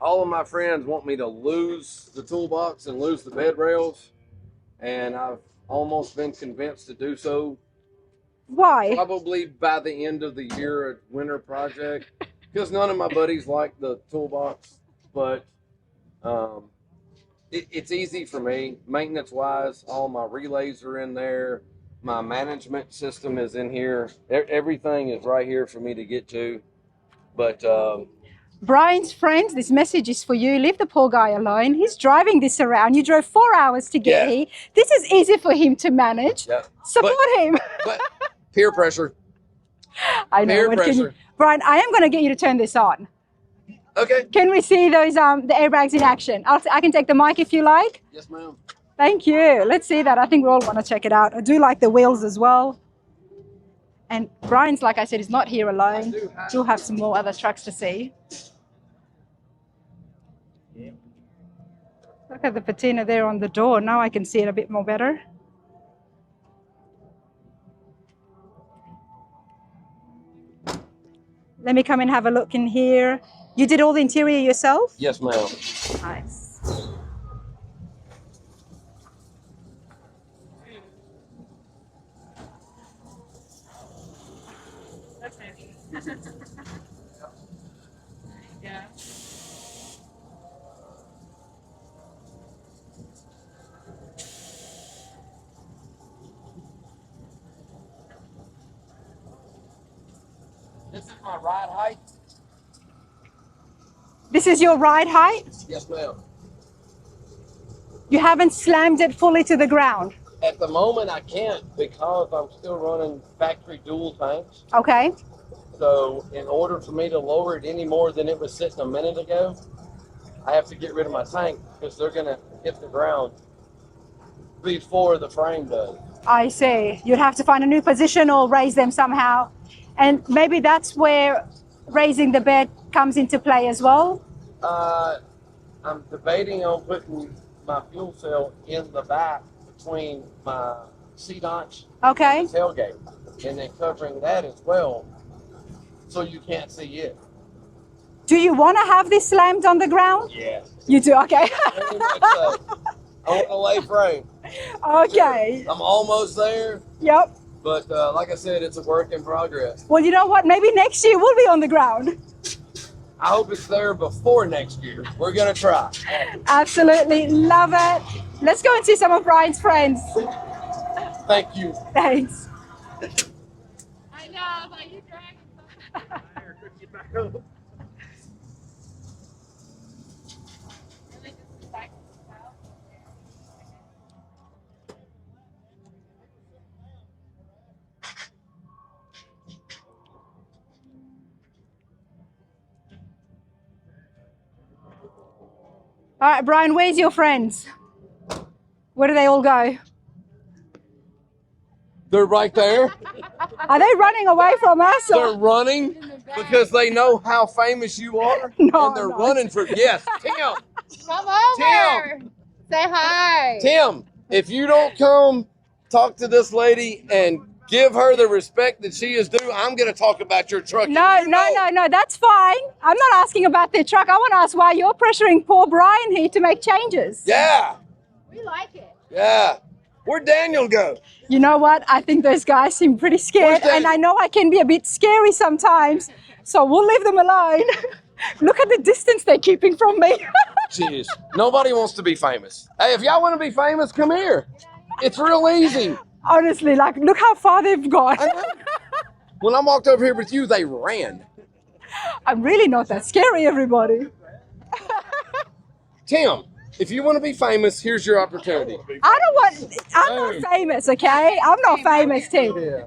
all of my friends want me to lose the toolbox and lose the bed rails, and I've almost been convinced to do so. Why? Probably by the end of the year, a winter project, because none of my buddies like the toolbox, but it's easy for me. Maintenance-wise, all my relays are in there. My management system is in here. Everything is right here for me to get to. But Brian's friends, this message is for you. Leave the poor guy alone. He's driving this around. You drove 4 hours to get here. This is easy for him to manage. Yeah. Support him. But peer pressure. I know. Peer pressure. Brian, I am going to get you to turn this on. Okay. Can we see those the airbags in action? I can take the mic if you like. Yes, ma'am. Thank you. Let's see that. I think we all want to check it out. I do like the wheels as well. And Brian's, like I said, is not here alone. We'll have some more other trucks to see. Look at the patina there on the door. Now I can see it a bit more better. Let me come and have a look in here. You did all the interior yourself? Yes, ma'am. Nice. Yeah. This is my ride height. This is your ride height? Yes, ma'am. You haven't slammed it fully to the ground? At the moment, I can't because I'm still running factory dual tanks. Okay. So in order for me to lower it any more than it was sitting a minute ago, I have to get rid of my tank because they're going to hit the ground before the frame does. I see. You'd have to find a new position or raise them somehow. And maybe that's where raising the bed comes into play as well? I'm debating on putting my fuel cell in the back between my seat notch and the tailgate, and then covering that as well so you can't see it. Do you want to have this slammed on the ground? Yeah. You do? Okay. Very much so. I want to lay frame. Okay. I'm almost there. Yep. But like I said, it's a work in progress. Well, you know what? Maybe next year we'll be on the ground. I hope it's there before next year. We're going to try. Absolutely. Love it. Let's go and see some of Brian's friends. Thank you. Thanks. I know, but you dragging. All right, Brian, where's your friends? Where do they all go? They're right there. Are they running away from us? They're running because they know how famous you are. No, and they're running for, yes, Tim. Come over. Tim. Say hi. Tim, if you don't come talk to this lady and give her the respect that she is due, I'm going to talk about your truck. No, that's fine. I'm not asking about their truck. I want to ask why you're pressuring poor Brian here to make changes. Yeah. We like it. Yeah. Where'd Daniel go? You know what? I think those guys seem pretty scared, and I know I can be a bit scary sometimes, so we'll leave them alone. Look at the distance they're keeping from me. Jeez. Nobody wants to be famous. Hey, if y'all want to be famous, come here. It's real easy. Honestly, like, look how far they've gone. When I walked over here with you, they ran. I'm really not that scary, everybody. Tim, if you want to be famous, here's your opportunity. I'm not famous, okay? I'm not famous, Tim. Yeah.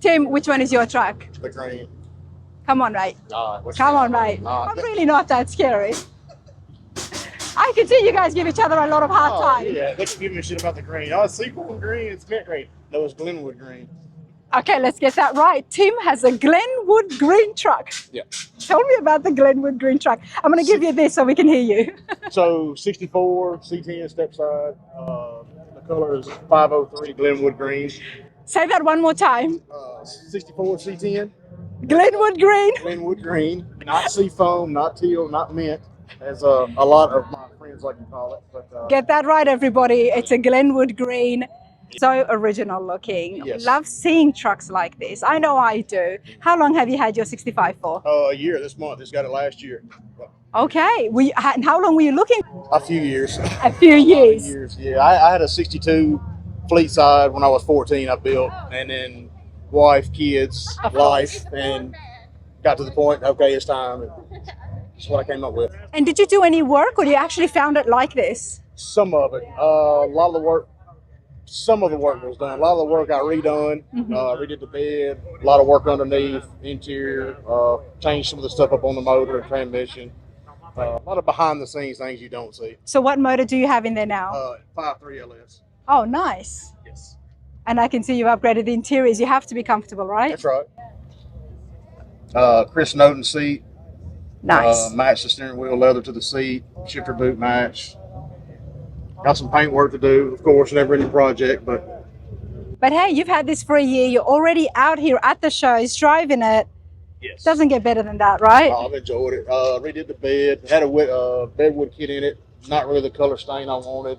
Tim, which one is your truck? The green. Come on, mate. Come on, mate. I'm really not that scary. I can see you guys give each other a lot of hard time. Yeah, they keep giving me shit about the green. Oh, it's Sequel green, it's mint green. No, it's Glenwood green. Okay, let's get that right. Tim has a Glenwood green truck. Yeah. Tell me about the Glenwood green truck. I'm going to give you this so we can hear you. So 64 C10 step side. The color is 503 Glenwood green. Say that one more time. 64 C10. Glenwood green. Glenwood green. Not seafoam, not teal, not mint, as a lot of my friends like to call it. But Get that right, everybody. It's a Glenwood green. So original looking. Yes. Love seeing trucks like this. I know I do. How long have you had your 65 for? a year this month. Just got it last year. Okay. How long were you looking? A few years. A few years. Yeah, I had a 62 fleet side when I was 14. I built, and then wife, kids, life, and got to the point. Okay, it's time. That's what I came up with. And did you do any work, or you actually found it like this? Some of it. A lot of the work. Some of the work was done. A lot of the work I redone. Redid the bed. A lot of work underneath, interior. Changed some of the stuff up on the motor and transmission. A lot of behind the scenes things you don't see. So what motor do you have in there now? 5.3 LS. Oh, nice. Yes. And I can see you've upgraded the interiors. You have to be comfortable, right? That's right. Chris Noden seat. Nice. Match the steering wheel leather to the seat. Shifter boot match. Got some paint work to do, of course, never any project, but. But hey, you've had this for a year. You're already out here at the shows, driving it. Yes. Doesn't get better than that, right? I've enjoyed it. Redid the bed. Had a bedwood kit in it. Not really the color stain I wanted.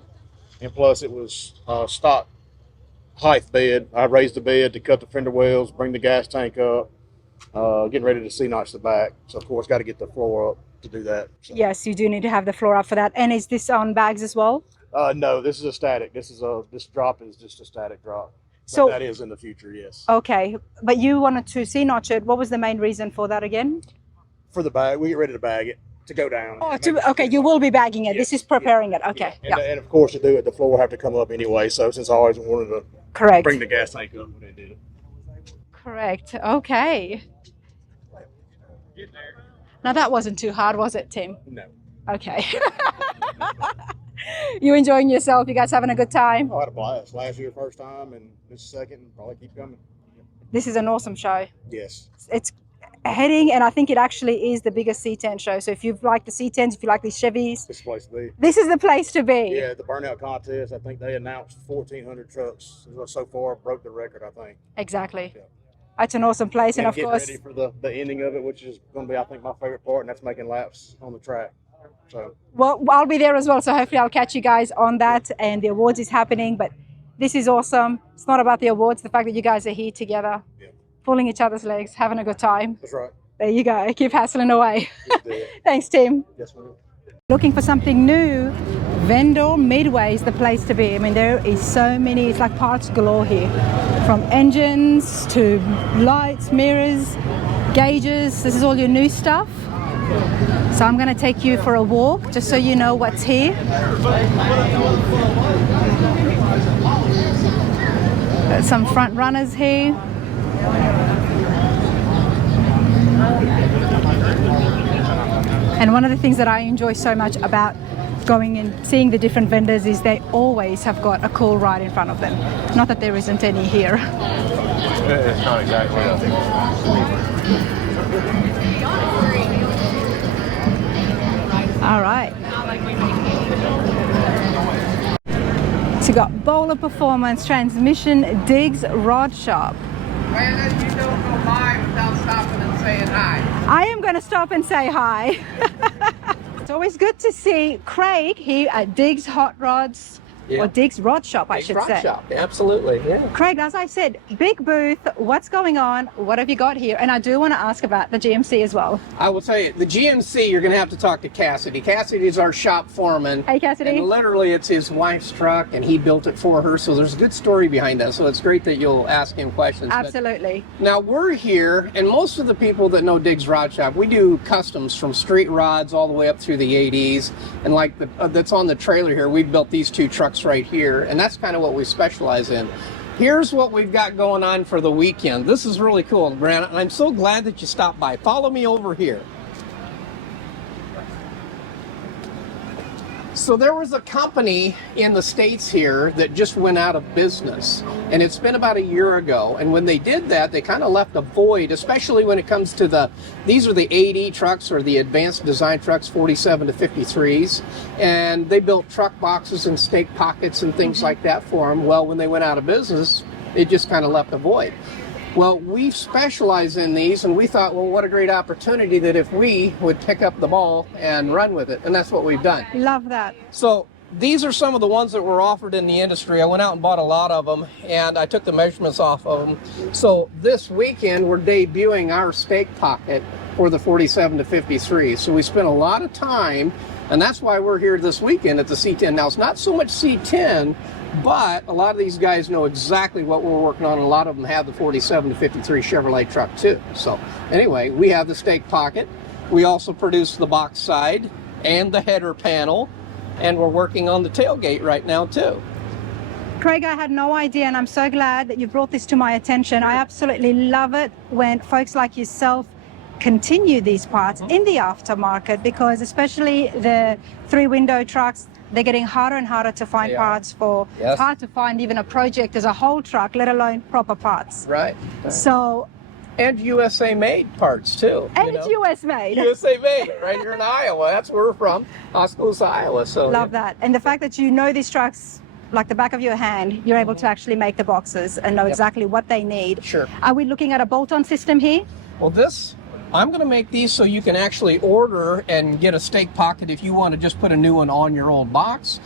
And plus it was stock height bed. I raised the bed to cut the fender wells, bring the gas tank up, getting ready to C-notch the back. So of course got to get the floor up to do that. So. Yes, you do need to have the floor up for that. And is this on bags as well? No, this is a static. This drop is just a static drop. But So that is in the future, yes. okay, but you wanted to C-notch it. What was the main reason for that again? For the bag, we get ready to bag it to go down. Oh, okay, you will be bagging it. This is preparing it. Okay, And, and of course, to do it, the floor will have to come up anyway. So since I always wanted to correct. bring the gas tank up when they did it. Correct. Okay. Now that wasn't too hard, was it, Tim? No. Okay. You enjoying yourself? You guys having a good time? I had a blast. Last year, first time, and this second, and probably keep coming. This is an awesome show. Yes. It's heading, and I think it actually is the biggest C10 show. So if you like the C10s, if you like these Chevys, This is the place to be. this is the place to be. Yeah, the burnout contest, I think they announced 1,400 trucks so far, broke the record, I think. Exactly. Yeah. It's an awesome place, and of getting course, ready for the ending of it, which is going to be, I think, my favorite part, and that's making laps on the track. So, well, I'll be there as well. So hopefully I'll catch you guys on that. And the awards is happening, but this is awesome. It's not about the awards, the fact that you guys are here together, pulling each other's legs, having a good time. that's right. There you go. Keep hassling away. Thanks, Tim. Yes, ma'am. Looking for something new, Vendor Midway is the place to be. I mean, there is so many, it's like parts galore here. From engines to lights, mirrors, gauges. This is all your new stuff. So I'm going to take you for a walk just so you know what's here. Got some front runners here. And one of the things that I enjoy so much about going and seeing the different vendors is they always have got a cool ride in front of them. Not that there isn't any here. It's not exactly, I think. All right. So you got Bowler Performance, Transmission, Diggs, Rod Shop. Brandon, you don't go by without stopping and saying hi. I am going to stop and say hi. It's always good to see Craig here at Diggs Hot Rods, or Diggs Rod Shop, I should say. Shop, absolutely, yeah. Craig, as I said, big booth. What's going on? What have you got here? And I do want to ask about the GMC as well. I will tell you, the GMC, you're going to have to talk to Cassidy. Cassidy is our shop foreman. Hey, Cassidy. And literally, it's his wife's truck, and he built it for her. So there's a good story behind that. So it's great that you'll ask him questions. Absolutely. But now we're here, and most of the people that know Diggs Rod Shop, we do customs from straight rods all the way up through the 80s. And like that's on the trailer here, we built these two trucks right here. And that's kind of what we specialize in. Here's what we've got going on for the weekend. This is really cool, Brandon, and I'm so glad that you stopped by. Follow me over here. So there was a company in the States here that just went out of business, and it's been about a year ago. And when they did that, they kind of left a void, especially when it comes to these are the AD trucks, or the advanced design trucks, 47 to 53s. And they built truck boxes and stake pockets and things like that for them. Well, when they went out of business, it just kind of left a void. Well, we specialize in these, and we thought, well, what a great opportunity that if we would pick up the ball and run with it, and that's what we've done. Love that. So these are some of the ones that were offered in the industry. I went out and bought a lot of them, and I took the measurements off of them. So this weekend, we're debuting our stake pocket for the 47 to 53. So we spent a lot of time, and that's why we're here this weekend at the C10. Now, it's not so much C10, but a lot of these guys know exactly what we're working on. A lot of them have the 47 to 53 Chevrolet truck too. So anyway, we have the stake pocket. We also produce the box side and the header panel, and we're working on the tailgate right now too. Craig, I had no idea, and I'm so glad that you brought this to my attention. I absolutely love it when folks like yourself continue these parts in the aftermarket, because especially the three-window trucks, they're getting harder and harder to find parts for. Yes. It's hard to find even a project as a whole truck, let alone proper parts. Right. So. And USA made parts too. And it's US made. USA made, right here in Iowa. That's where we're from, Oskaloosa, Iowa. So love that. And the fact that you know these trucks like the back of your hand, you're able to actually make the boxes and know exactly what they need. Sure. Are we looking at a bolt-on system here? Well, I'm going to make these so you can actually order and get a stake pocket if you want to just put a new one on your old box.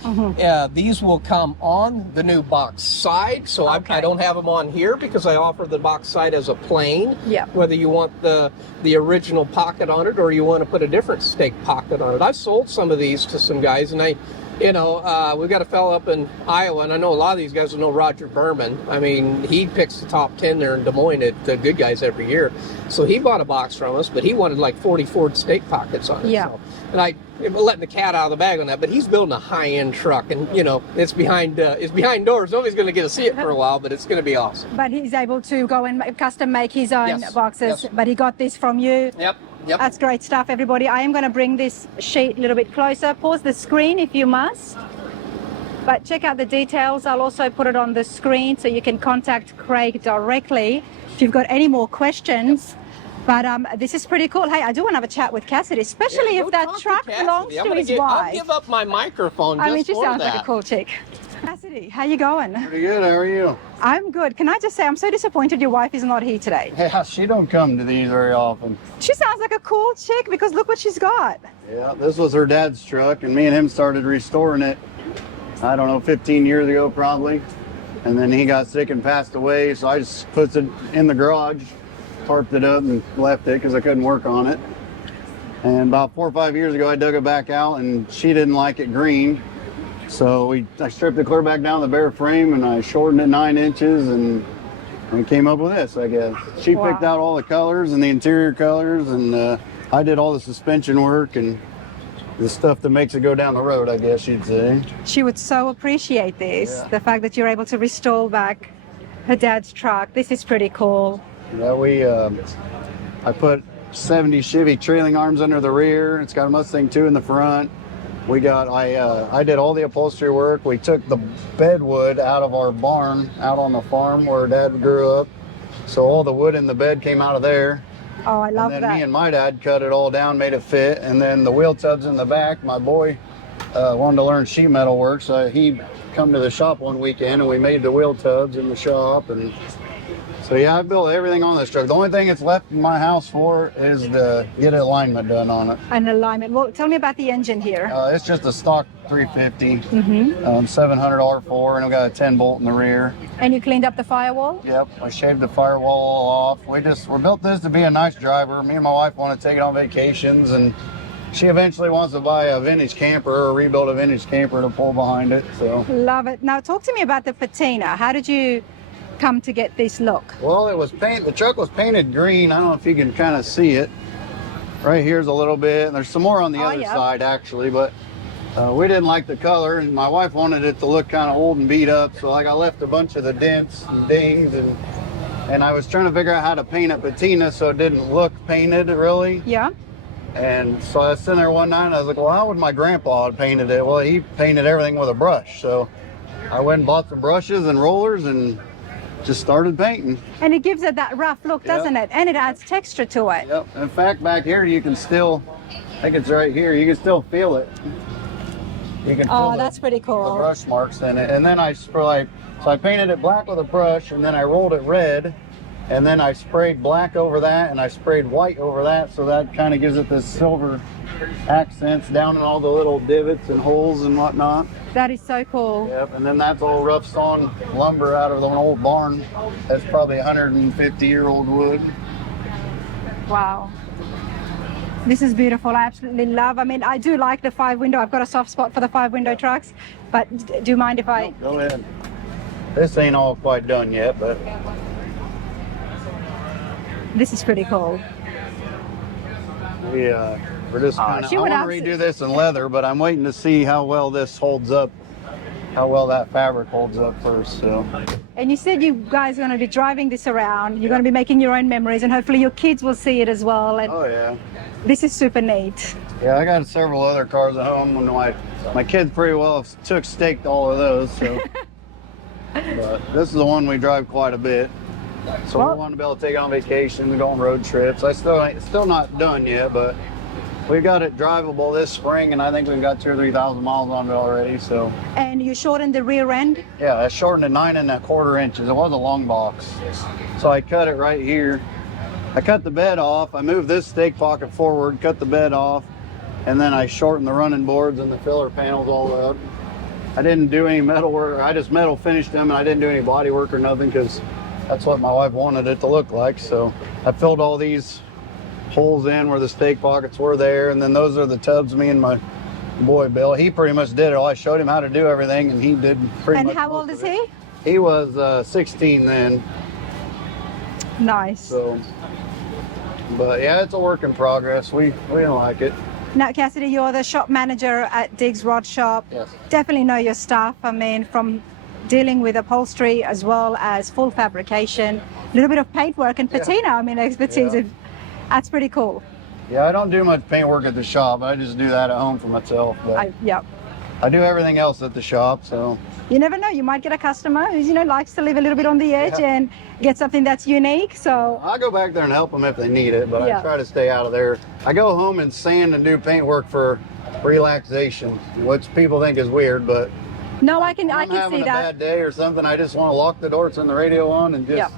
These will come on the new box side. So I don't have them on here because I offer the box side as a plain. Yeah. Whether you want the original pocket on it or you want to put a different stake pocket on it. I've sold some of these to some guys, and You know, we've got a fellow up in Iowa, and I know a lot of these guys will know Roger Berman. I mean, he picks the top 10 there in Des Moines at the Good Guys every year. So he bought a box from us, but he wanted like 40 Ford steak pockets on it. Yeah. So, and I'm letting the cat out of the bag on that, but he's building a high-end truck, and you know, it's behind doors. Nobody's going to get to see it for a while, but it's going to be awesome. But he's able to go and custom make his own Yes, boxes. yes. But he got this from you. Yep. That's great stuff, everybody. I am going to bring this sheet a little bit closer. Pause the screen if you must. But check out the details. I'll also put it on the screen so you can contact Craig directly if you've got any more questions. But this is pretty cool. Hey, I do want to have a chat with Cassidy, especially if that truck belongs to his wife. I'll give up my microphone just I mean, she for sounds that. like a cool chick. Cassidy, how you going? Pretty good. How are you? I'm good. Can I just say I'm so disappointed your wife is not here today. Yeah, she don't come to these very often. She sounds like a cool chick because look what she's got. Yeah, this was her dad's truck, and me and him started restoring it, I don't know, 15 years ago probably. And then he got sick and passed away, so I just put it in the garage, tarped it up, and left it because I couldn't work on it. And about 4 or 5 years ago, I dug it back out, and she didn't like it green. So I stripped it clear back down the bare frame, and I shortened it 9 inches, and came up with this, I guess. She picked out all the colors and the interior colors, and I did all the suspension work and the stuff that makes it go down the road, I guess you'd say. She would so appreciate this, Yeah. the fact that you're able to restore back her dad's truck. This is pretty cool. Yeah, I put 70 Chevy trailing arms under the rear. It's got a Mustang 2 in the front. I did all the upholstery work. We took the bedwood out of our barn out on the farm where Dad grew up. So all the wood in the bed came out of there. Oh, I love and then that. me and my dad cut it all down, made it fit. And then the wheel tubs in the back, my boy wanted to learn sheet metal work. So he come to the shop one weekend and we made the wheel tubs in the shop. And so yeah, I built everything on this truck. The only thing it's left in my house for is to get alignment done on it. An alignment. Well, tell me about the engine here. It's just a stock 350, Mm-hmm. 700 R4, and we got a 10 bolt in the rear. And you cleaned up the firewall? Yep, I shaved the firewall all off. We built this to be a nice driver. Me and my wife want to take it on vacations, and she eventually wants to buy a vintage camper or rebuild a vintage camper to pull behind it. So Love it. Now talk to me about the patina. How did you come to get this look? well, the truck was painted green. I don't know if you can kind of see it. Right here's a little bit, and there's some more on the other side actually, but we didn't like the color, and my wife wanted it to look kind of old and beat up, so I left a bunch of the dents and dings, and I was trying to figure out how to paint it patina so it didn't look painted really. Yeah. And so I was sitting there one night and I was like, well, how would my grandpa have painted it? Well, he painted everything with a brush. So I went and bought some brushes and rollers and just started painting. And it gives it that rough look, doesn't it? And it adds texture to it. Yep. In fact, back here you can still, I think it's right here, you can still feel it. You can feel that's pretty cool. the brush marks in it. And then I painted it black with a brush, and then I rolled it red, and then I sprayed black over that, and I sprayed white over that, so that kind of gives it this silver accents down in all the little divots and holes and whatnot. That is so cool. Yep, and then that's all rough sawn lumber out of an old barn. That's probably 150-year-old wood. Wow. This is beautiful. I absolutely love. I mean, I do like the 5-window. I've got a soft spot for the 5-window trucks, but do you mind if I... Go ahead. This ain't all quite done yet, but This is pretty cool. we're just kind of, I want to redo this in leather, but I'm waiting to see how well this holds up, how well that fabric holds up first. So. And you said you guys are going to be driving this around. You're going to be making your own memories, and hopefully your kids will see it as well. And oh yeah. This is super neat. Yeah, I got several other cars at home, and my kids pretty well staked all of those. So. But this is the one we drive quite a bit. So we want to be able to take it on vacation, go on road trips. It's still not done yet, but we got it drivable this spring, and I think we've got 2,000 or 3,000 miles on it already. So. And you shortened the rear end? Yeah, I shortened it 9 1/4 inches. It was a long box, so I cut it right here. I cut the bed off. I moved this stake pocket forward, cut the bed off, and then I shortened the running boards and the filler panels all up. I didn't do any metal work. I just metal finished them, and I didn't do any body work or nothing because that's what my wife wanted it to look like. So I filled all these holes in where the stake pockets were there, and then those are the tubs me and my boy, Bill. He pretty much did it all. I showed him how to do everything, and he did pretty much. And how old is he? He was 16 then. Nice. So, but yeah, it's a work in progress. We don't like it. Now, Cassidy, you're the shop manager at Diggs Rod Shop. Yes. Definitely know your stuff. I mean, from dealing with upholstery as well as full fabrication, a little bit of paintwork and patina. I mean, expertise. Yeah. That's pretty cool. Yeah, I don't do much paint work at the shop. I just do that at home for myself. But Yep. I do everything else at the shop, so. You never know. You might get a customer who's, you know, likes to live a little bit on the edge and get something that's unique. So I go back there and help them if they need it, but Yeah. I try to stay out of there. I go home and sand and do paint work for relaxation, which people think is weird, but no, I can I'm having see a that. bad day or something. I just want to lock the door, turn the radio on, and just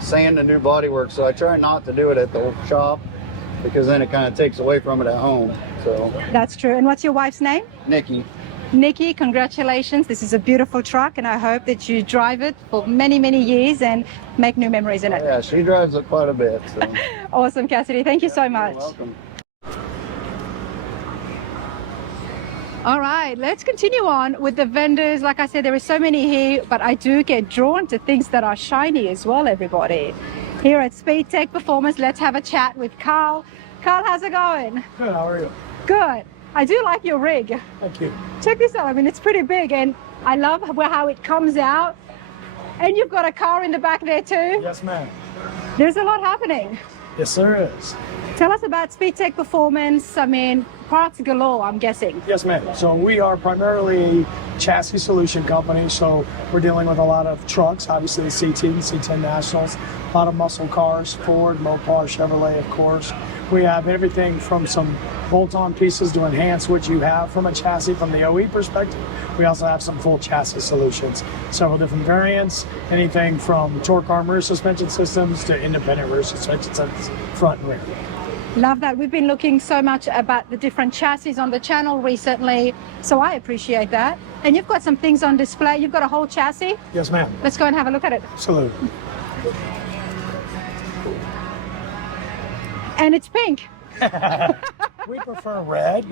sand and do body work. So I try not to do it at the shop because then it kind of takes away from it at home. So That's true. And what's your wife's name? Nikki. Nikki, congratulations. This is a beautiful truck, and I hope that you drive it for many, many years and make new memories in it. Yeah, she drives it quite a bit. So. Awesome, Cassidy. Thank you so much. You're welcome. All right, let's continue on with the vendors. Like I said, there are so many here, but I do get drawn to things that are shiny as well, everybody. Here at Speed Tech Performance, let's have a chat with Carl. Carl, how's it going? Good, how are you? Good. I do like your rig. Thank you. Check this out. I mean, it's pretty big, and I love how it comes out. And you've got a car in the back there too. Yes, ma'am. There's a lot happening. Yes, there is. Tell us about Speed Tech Performance. I mean, parts galore, I'm guessing. Yes, ma'am. So we are primarily a chassis solution company. So we're dealing with a lot of trucks, obviously the C10 Nationals, a lot of muscle cars, Ford, Mopar, Chevrolet, of course. We have everything from some bolt-on pieces to enhance what you have from a chassis from the OE perspective. We also have some full chassis solutions, several different variants, anything from torque arm rear suspension systems to independent rear suspension systems, front and rear. Love that. We've been looking so much about the different chassis on the channel recently, so I appreciate that. And you've got some things on display. You've got a whole chassis? Yes, ma'am. Let's go and have a look at it. Absolutely. And it's pink. We prefer red.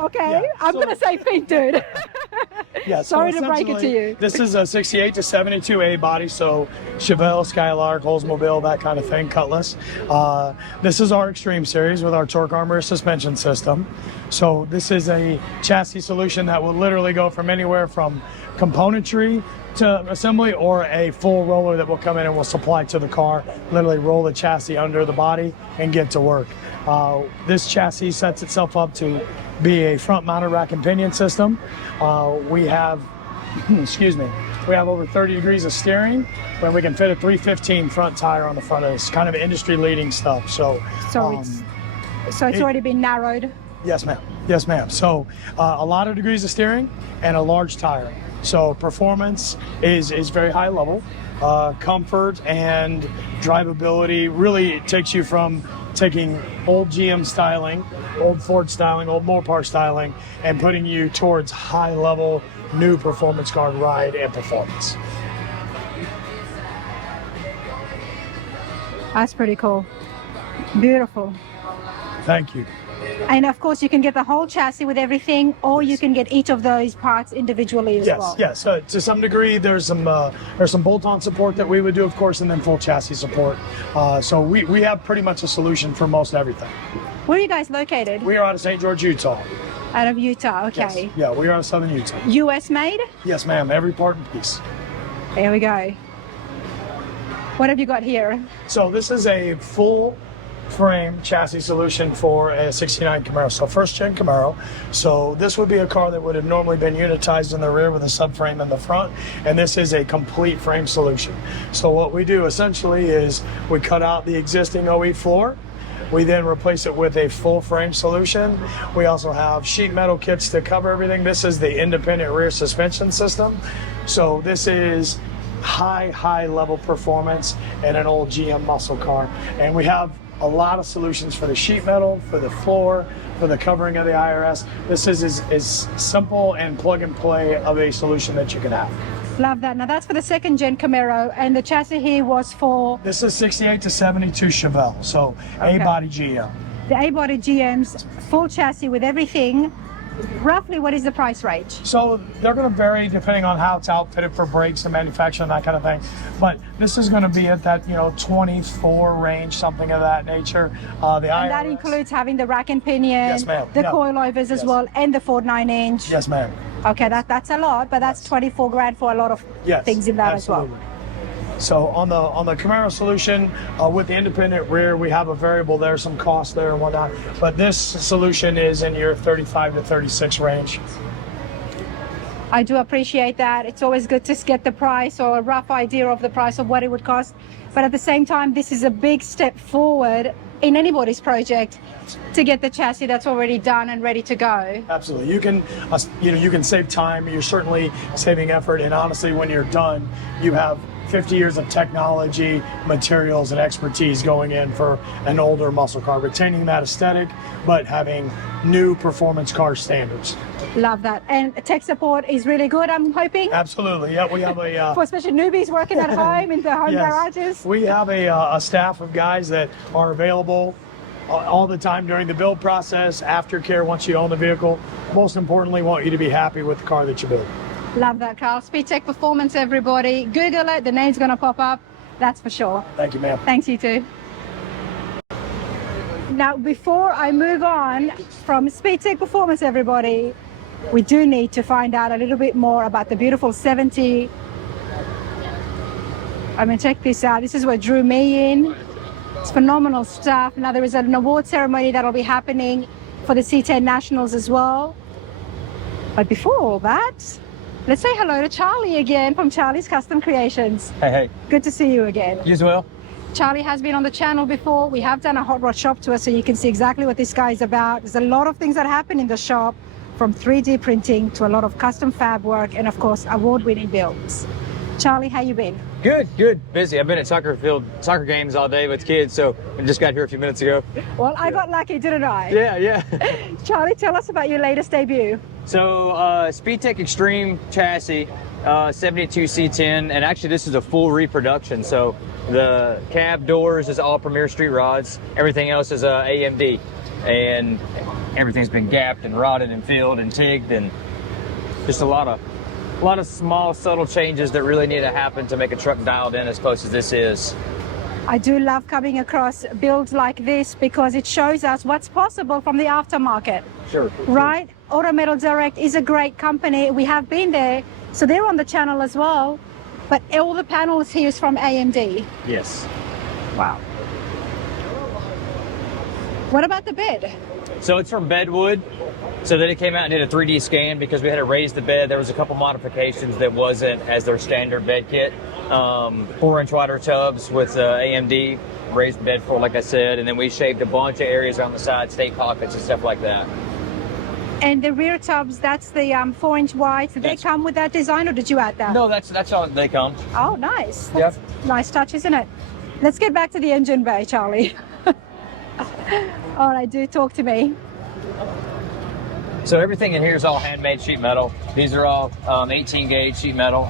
Okay, Yeah, I'm going to say pink, dude. Yeah, Sorry to break it to you. This is a 68 to 72A body, so Chevelle, Skylark, Oldsmobile, that kind of thing, Cutlass. This is our Extreme Series with our torque arm rear suspension system. So this is a chassis solution that will literally go from anywhere from componentry to assembly or a full roller that will come in and will supply to the car, literally roll the chassis under the body and get to work. This chassis sets itself up to be a front mounted rack and pinion system. We have, we have over 30 degrees of steering, where we can fit a 315 front tire on the front of this, kind of industry leading stuff. So it's already been narrowed. Yes, ma'am. Yes, ma'am. So a lot of degrees of steering and a large tire. So performance is very high level. Comfort and drivability really takes you from taking old GM styling, old Ford styling, old Mopar styling, and putting you towards high level new performance car ride and performance. That's pretty cool. Beautiful. Thank you. And of course, you can get the whole chassis with everything, or you can get each of those parts individually as well. Yes. To some degree, there's some bolt-on support that we would do, of course, and then full chassis support. So we have pretty much a solution for most everything. Where are you guys located? We are out of St. George, Utah. Out of Utah, okay. Yes. Yeah, we are out of Southern Utah. US made? Yes, ma'am. Every part and piece. There we go. What have you got here? So this is a full frame chassis solution for a 69 Camaro, so first gen Camaro. So this would be a car that would have normally been unitized in the rear with a subframe in the front, and this is a complete frame solution. So what we do essentially is we cut out the existing OE floor. We then replace it with a full frame solution. We also have sheet metal kits to cover everything. This is the independent rear suspension system. So this is high level performance in an old GM muscle car. And we have a lot of solutions for the sheet metal, for the floor, for the covering of the IRS. This is as simple and plug and play of a solution that you can have. Love that. Now that's for the second gen Camaro, and the chassis here was for? This is 68 to 72 Chevelle, so okay. A-body GM. The A-body GM's full chassis with everything. Roughly, what is the price range? So they're going to vary depending on how it's outfitted for brakes and manufacturing, that kind of thing. But this is going to be at that 24 range, something of that nature. And that includes having the rack and pinion, Yes, ma'am. the Yeah. coilovers as well, and the Ford 9-inch. Yes, ma'am. Okay, that's a lot, but that's 24 grand for a lot of things in that as well. So on the Camaro solution, with the independent rear, we have a variable there, some cost there and whatnot. But this solution is in your 35 to 36 range. I do appreciate that. It's always good to get the price or a rough idea of the price of what it would cost. But at the same time, this is a big step forward in anybody's project to get the chassis that's already done and ready to go. Absolutely. You can, you can save time. You're certainly saving effort. And honestly, when you're done, you have 50 years of technology, materials, and expertise going in for an older muscle car, retaining that aesthetic, but having new performance car standards. Love that. And tech support is really good, I'm hoping? Absolutely. Yeah, we have a... for especially newbies working at home in the home Yes. garages? We have a staff of guys that are available all the time during the build process, aftercare once you own the vehicle. Most importantly, want you to be happy with the car that you build. Love that, Carl. SpeedTech Performance, everybody. Google it. The name's going to pop up. That's for sure. Thank you, ma'am. Thanks, you too. Now, before I move on from SpeedTech Performance, everybody, we do need to find out a little bit more about the beautiful 70. I mean, check this out. This is what drew me in. It's phenomenal stuff. Now, there is an award ceremony that'll be happening for the C10 Nationals as well. But before all that, let's say hello to Charlie again from Charlie's Custom Creations. Hey, hey. Good to see you again. You as well. Charlie has been on the channel before. We have done a hot rod shop tour, so you can see exactly what this guy is about. There's a lot of things that happen in the shop, from 3D printing to a lot of custom fab work, and of course, award-winning builds. Charlie, how you been? Good, good. Busy. I've been at soccer games all day with kids, so I just got here a few minutes ago. Well, I got lucky, didn't I? Yeah. Charlie, tell us about your latest debut. So, SpeedTech Extreme chassis, 72 C10, and actually this is a full reproduction. So the cab doors is all Premier Street rods. Everything else is AMD, and everything's been gapped and rotted and filled and tigged, and just a lot of small, subtle changes that really need to happen to make a truck dialed in as close as this is. I do love coming across builds like this because it shows us what's possible from the aftermarket. Sure. Right? Auto Metal Direct is a great company. We have been there, so they're on the channel as well. But all the panels here is from AMD. Yes. Wow. What about the bed? So it's from Bedwood. So then it came out and did a 3D scan because we had to raise the bed. There was a couple modifications that wasn't as their standard bed kit. 4-inch wider tubs with AMD, raised the bed floor, like I said, and then we shaved a bunch of areas around the side, state pockets and stuff like that. And the rear tubs, that's the 4-inch wide. Did they come with that design, or did you add that? No, that's how they come. Oh, nice. Yep. Nice touch, isn't it? Let's get back to the engine bay, Charlie. All right, do talk to me. So everything in here is all handmade sheet metal. These are all 18 gauge sheet metal.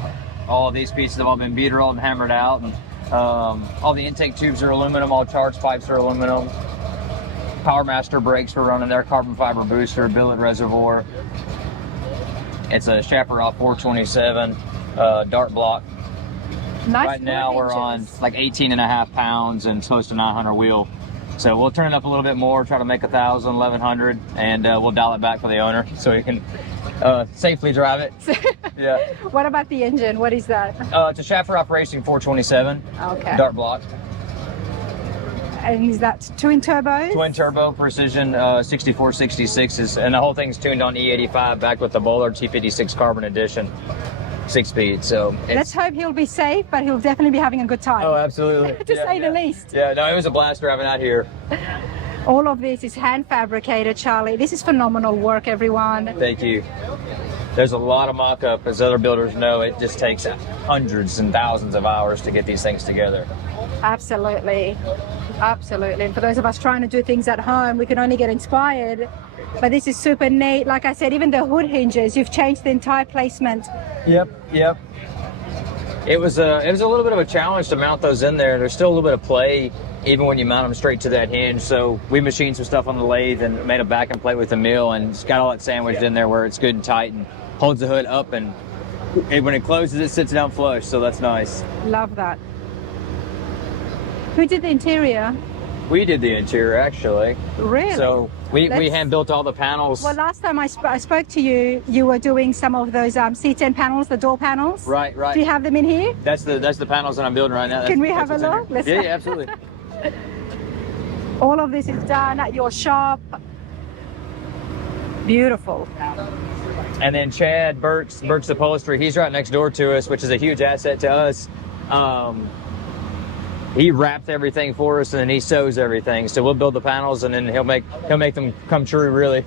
All of these pieces have all been bead rolled and hammered out. And all the intake tubes are aluminum, all charge pipes are aluminum. Power Master brakes we're running there, carbon fiber booster, billet reservoir. It's a Chaparral 427 dart block. Nice. Right now we're on like 18.5 pounds and close to 900 wheel. So we'll turn it up a little bit more, try to make 1,000, 1,100, and we'll dial it back for the owner so he can safely drive it. Yeah. What about the engine? What is that? It's a Chaparral Racing 427 Okay. dart block. And is that twin turbo? Twin turbo precision 6466s, and the whole thing's tuned on E85 back with the Bowler T56 Carbon Edition 6-speed. So let's hope he'll be safe, but he'll definitely be having a good time. Oh, absolutely. To say the least. Yeah, no, it was a blast driving out here. All of this is hand fabricated, Charlie. This is phenomenal work, everyone. Thank you. There's a lot of mock-up, as other builders know. It just takes hundreds and thousands of hours to get these things together. Absolutely. Absolutely. And for those of us trying to do things at home, we can only get inspired. But this is super neat. Like I said, even the hood hinges, you've changed the entire placement. Yep. It was a little bit of a challenge to mount those in there. There's still a little bit of play even when you mount them straight to that hinge. So we machined some stuff on the lathe and made a backing plate with the mill, and it's got all that sandwiched in there where it's good and tight and holds the hood up, and when it closes, it sits down flush. So that's nice. Love that. Who did the interior? We did the interior, actually. Really? So we hand built all the panels. Well, last time I spoke to you, you were doing some of those C10 panels, the door panels. Right. Do you have them in here? That's the panels that I'm building right now. Can we have a look? Yeah, absolutely. All of this is done at your shop. Beautiful. And then Chad Burks Upholstery, he's right next door to us, which is a huge asset to us. He wraps everything for us, and then he sews everything. So we'll build the panels, and then he'll make them come true, really.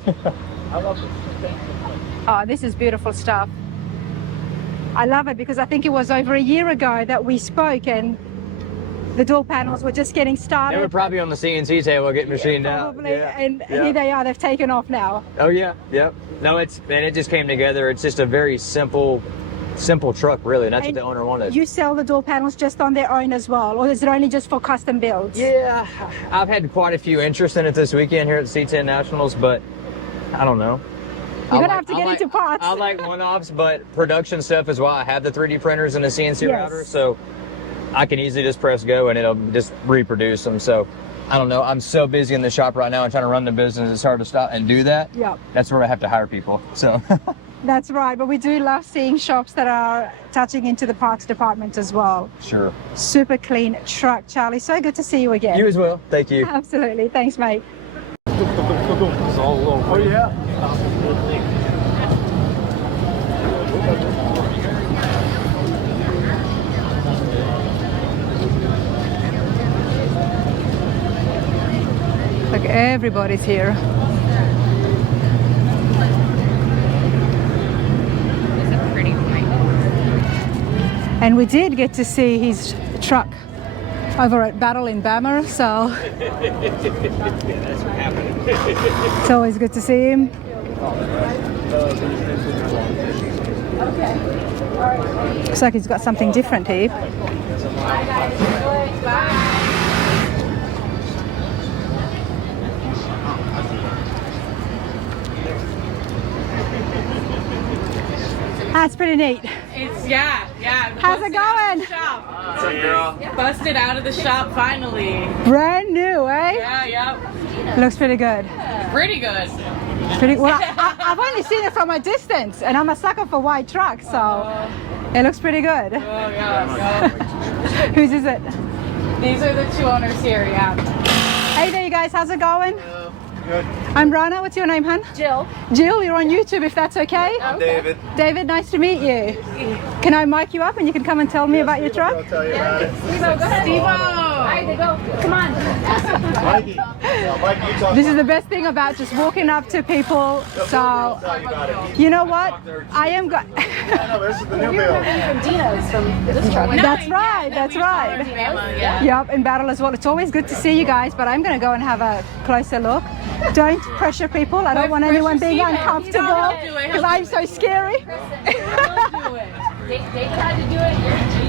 Oh, this is beautiful stuff. I love it because I think it was over a year ago that we spoke, and the door panels were just getting started. They were probably on the CNC table getting machined out. Probably, and here they are. They've taken off now. Oh yeah, yep. No, it just came together. It's just a very simple truck, really, and that's what the owner wanted. You sell the door panels just on their own as well, or is it only just for custom builds? Yeah, I've had quite a few interest in it this weekend here at the C10 Nationals, but I don't know. You're going to have to get into parts. I like one-offs, but production stuff is why I have the 3D printers and the CNC router, so I can easily just press go and it'll just reproduce them. So I don't know. I'm so busy in the shop right now and trying to run the business. It's hard to stop and do that. Yeah. That's where I have to hire people. So. That's right. But we do love seeing shops that are touching into the parts department as well. Sure. Super clean truck, Charlie. So good to see you again. You as well. Thank you. Absolutely. Thanks, mate. Oh, yeah. Look, everybody's here. It's a pretty white. And we did get to see his truck over at Battle in Bammer, so That's what happened. it's always good to see him. Looks like he's got something different here. That's pretty neat. It's yeah. How's it going? What's up, girl? Busted out of the shop finally. Brand new, eh? Yeah. Looks pretty good. Pretty good. Pretty well. I've only seen it from a distance, and I'm a sucker for white trucks, so it looks pretty good. Whose is it? These are the two owners here. Yeah. Hey there, you guys. How's it going? Good. I'm Rana. What's your name, hun? Jill. Jill, you're on YouTube if that's okay. I'm David. David, nice to meet you. Can I mic you up and you can come and tell me about your truck? I'll tell you about it. Steve-O, go ahead. Steve-O. All right, they go. Come on. Mikey. Mikey, you talk This is the best thing about just walking up to people. So, you know what? I am going. No, this is the new build. From Dina's from this truck. That's right. That's right. Yeah. Yep, in Battle as well. It's always good to see you guys, but I'm going to go and have a closer look. Don't pressure people. I don't want anyone being uncomfortable because I'm so scary. David had to do it.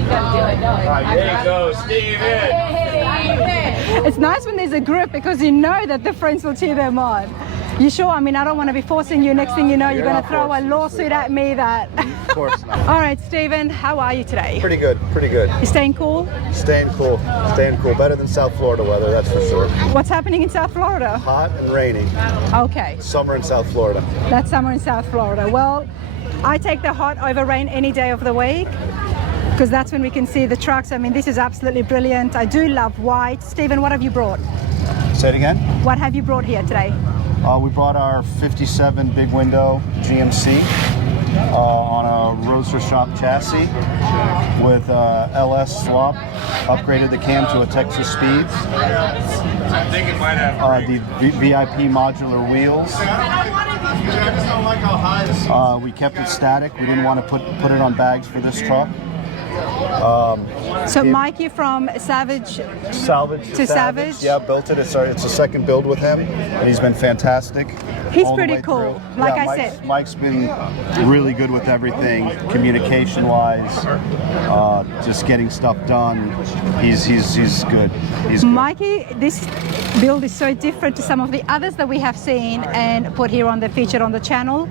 You got to do it. No, There you go, Steven. It's nice when there's a group because you know that the friends will cheer them on. You sure? I mean, I don't want to be forcing you. Next thing you know, you're going to throw a lawsuit at me that... Of course not. All right, Stephen, how are you today? Pretty good, pretty good. You staying cool? Staying cool, staying cool. Better than South Florida weather, that's for sure. What's happening in South Florida? Hot and rainy. Okay, Summer in South Florida. that's summer in South Florida. Well, I take the hot over rain any day of the week because that's when we can see the trucks. I mean, this is absolutely brilliant. I do love white. Stephen, what have you brought? Say it again. What have you brought here today? We brought our 57 big window GMC on a Roadster Shop chassis with LS swap. Upgraded the cam to a Texas Speeds. I think it might have the VIP modular wheels. We kept it static. We didn't want to put it on bags for this truck. So Mikey from Salvage to Savage. Yeah, built it. It's a second build with him, and he's been fantastic. He's all the pretty way cool. through. Like Yeah, I Mike's- said. Mike's been really good with everything, communication-wise, just getting stuff done. He's good. He's good. Mikey, this build is so different to some of the others that we have seen and put here on the featured on the channel.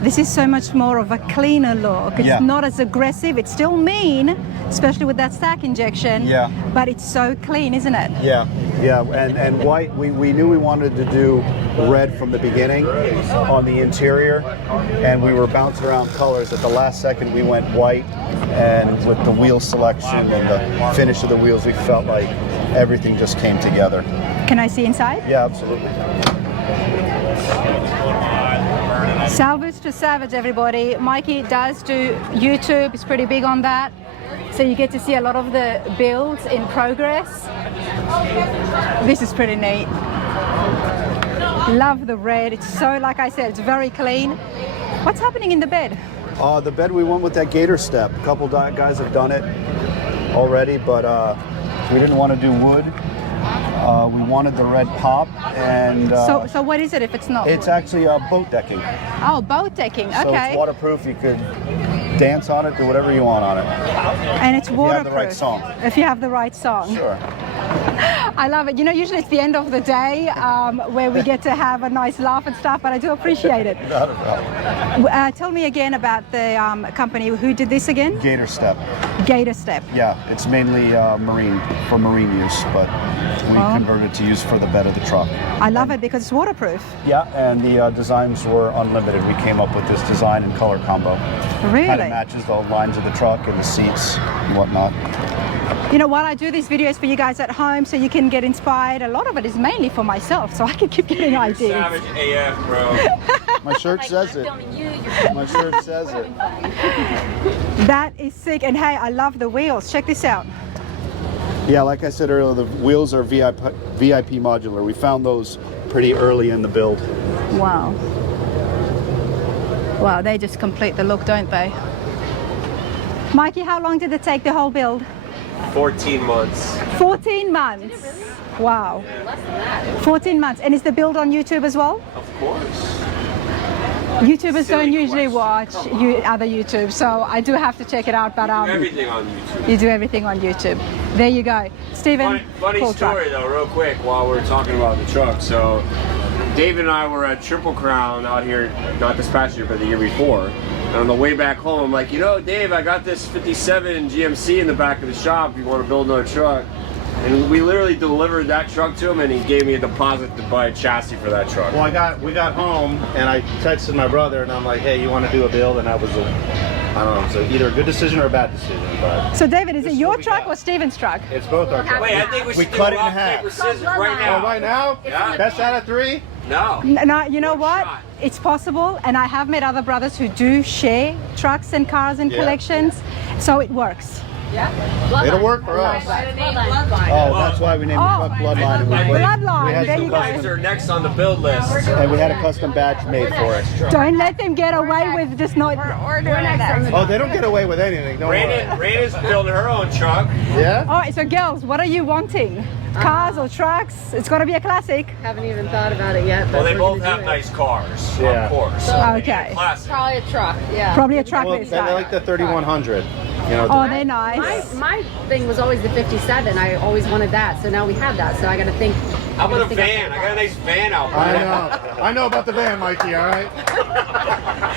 This is so much more of a cleaner look. It's not as aggressive. It's still mean, especially with that stack injection. Yeah. But it's so clean, isn't it? Yeah, and white. We knew we wanted to do red from the beginning on the interior, and we were bouncing around colors. At the last second, we went white, and with the wheel selection and the finish of the wheels, we felt like everything just came together. Can I see inside? Yeah, absolutely. Salvage to Savage, everybody. Mikey does do YouTube. He's pretty big on that. So you get to see a lot of the builds in progress. This is pretty neat. Love the red. It's so, like I said, it's very clean. What's happening in the bed? The bed, we went with that gator step. A couple guys have done it already, but we didn't want to do wood. We wanted the red pop, and so what is it if it's not? It's actually boat decking. Oh, boat decking. Okay. So it's waterproof. You could dance on it, do whatever you want on it. And it's waterproof. If you have the right song. If you have the right song. Sure. I love it. You know, usually it's the end of the day where we get to have a nice laugh and stuff, but I do appreciate it. Not a problem. Tell me again about the company. Who did this again? Gator step. Gator step. Yeah, it's mainly marine, for marine use, but we converted to use for the bed of the truck. I love it because it's waterproof. Yeah, and the designs were unlimited. We came up with this design and color combo. Really? Kind of matches the lines of the truck and the seats and whatnot. You know, while I do these videos for you guys at home so you can get inspired, a lot of it is mainly for myself, so I can keep getting ideas. Savage AF, bro. My shirt says it. My shirt says it. That is sick. And hey, I love the wheels. Check this out. Yeah, like I said earlier, the wheels are VIP modular. We found those pretty early in the build. Wow. Wow, they just complete the look, don't they? Mikey, how long did it take the whole build? 14 months. 14 months. Wow. 14 months. And is the build on YouTube as well? Of course. YouTubers don't usually watch other YouTube, so I do have to check it out. But Everything on YouTube. You do everything on YouTube. There you go. Stephen, Funny cool story truck. though, real quick, while we're talking about the truck. So David and I were at Triple Crown out here, not this past year, but the year before. And on the way back home, I'm like, you know, Dave, I got this 57 GMC in the back of the shop. If you want to build another truck. And we literally delivered that truck to him, and he gave me a deposit to buy a chassis for that truck. Well, we got home, and I texted my brother, and I'm like, hey, you want to do a build? And that was I don't know, so either a good decision or a bad decision. But So David, is it your truck or Steven's truck? it's both our trucks. Wait, I think we should cut it in rock, half. paper, scissors right now. Oh, right now? Yeah. Best out of 3? No. No, you know what? It's possible, and I have met other brothers who do share trucks and cars and collections, so it works. Yeah. It'll work for us. Bloodline. Oh, that's why we named the truck Bloodline. And we Bloodline, there you go. Guys are next on the build list. And we had a custom badge made for it. Don't let them get away with just not Ordering that. Oh, they don't get away with anything. Don't worry. Brandon's building her own truck. Yeah? All right, so girls, what are you wanting? Cars or trucks? It's got to be a classic. Haven't even thought about it yet. Well, But they we're both gonna have do it. nice cars, Yeah. of course. So, Okay. Classic. Probably a truck. Yeah. Probably a truck Well, this they time. like the 3100. You know, Oh, they're nice. My thing was always the 57. I always wanted that, so now we have that. So I got to think. How about a van? I got a nice van out there. I know about the van, Mikey, all right?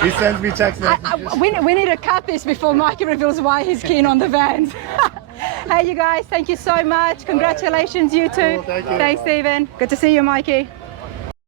He sends me text messages. We need to cut this before Mikey reveals why he's keen on the vans. Hey, you guys, thank you so much. Congratulations, you two. Cool, thank you. Thanks, Stephen. Good to see you, Mikey.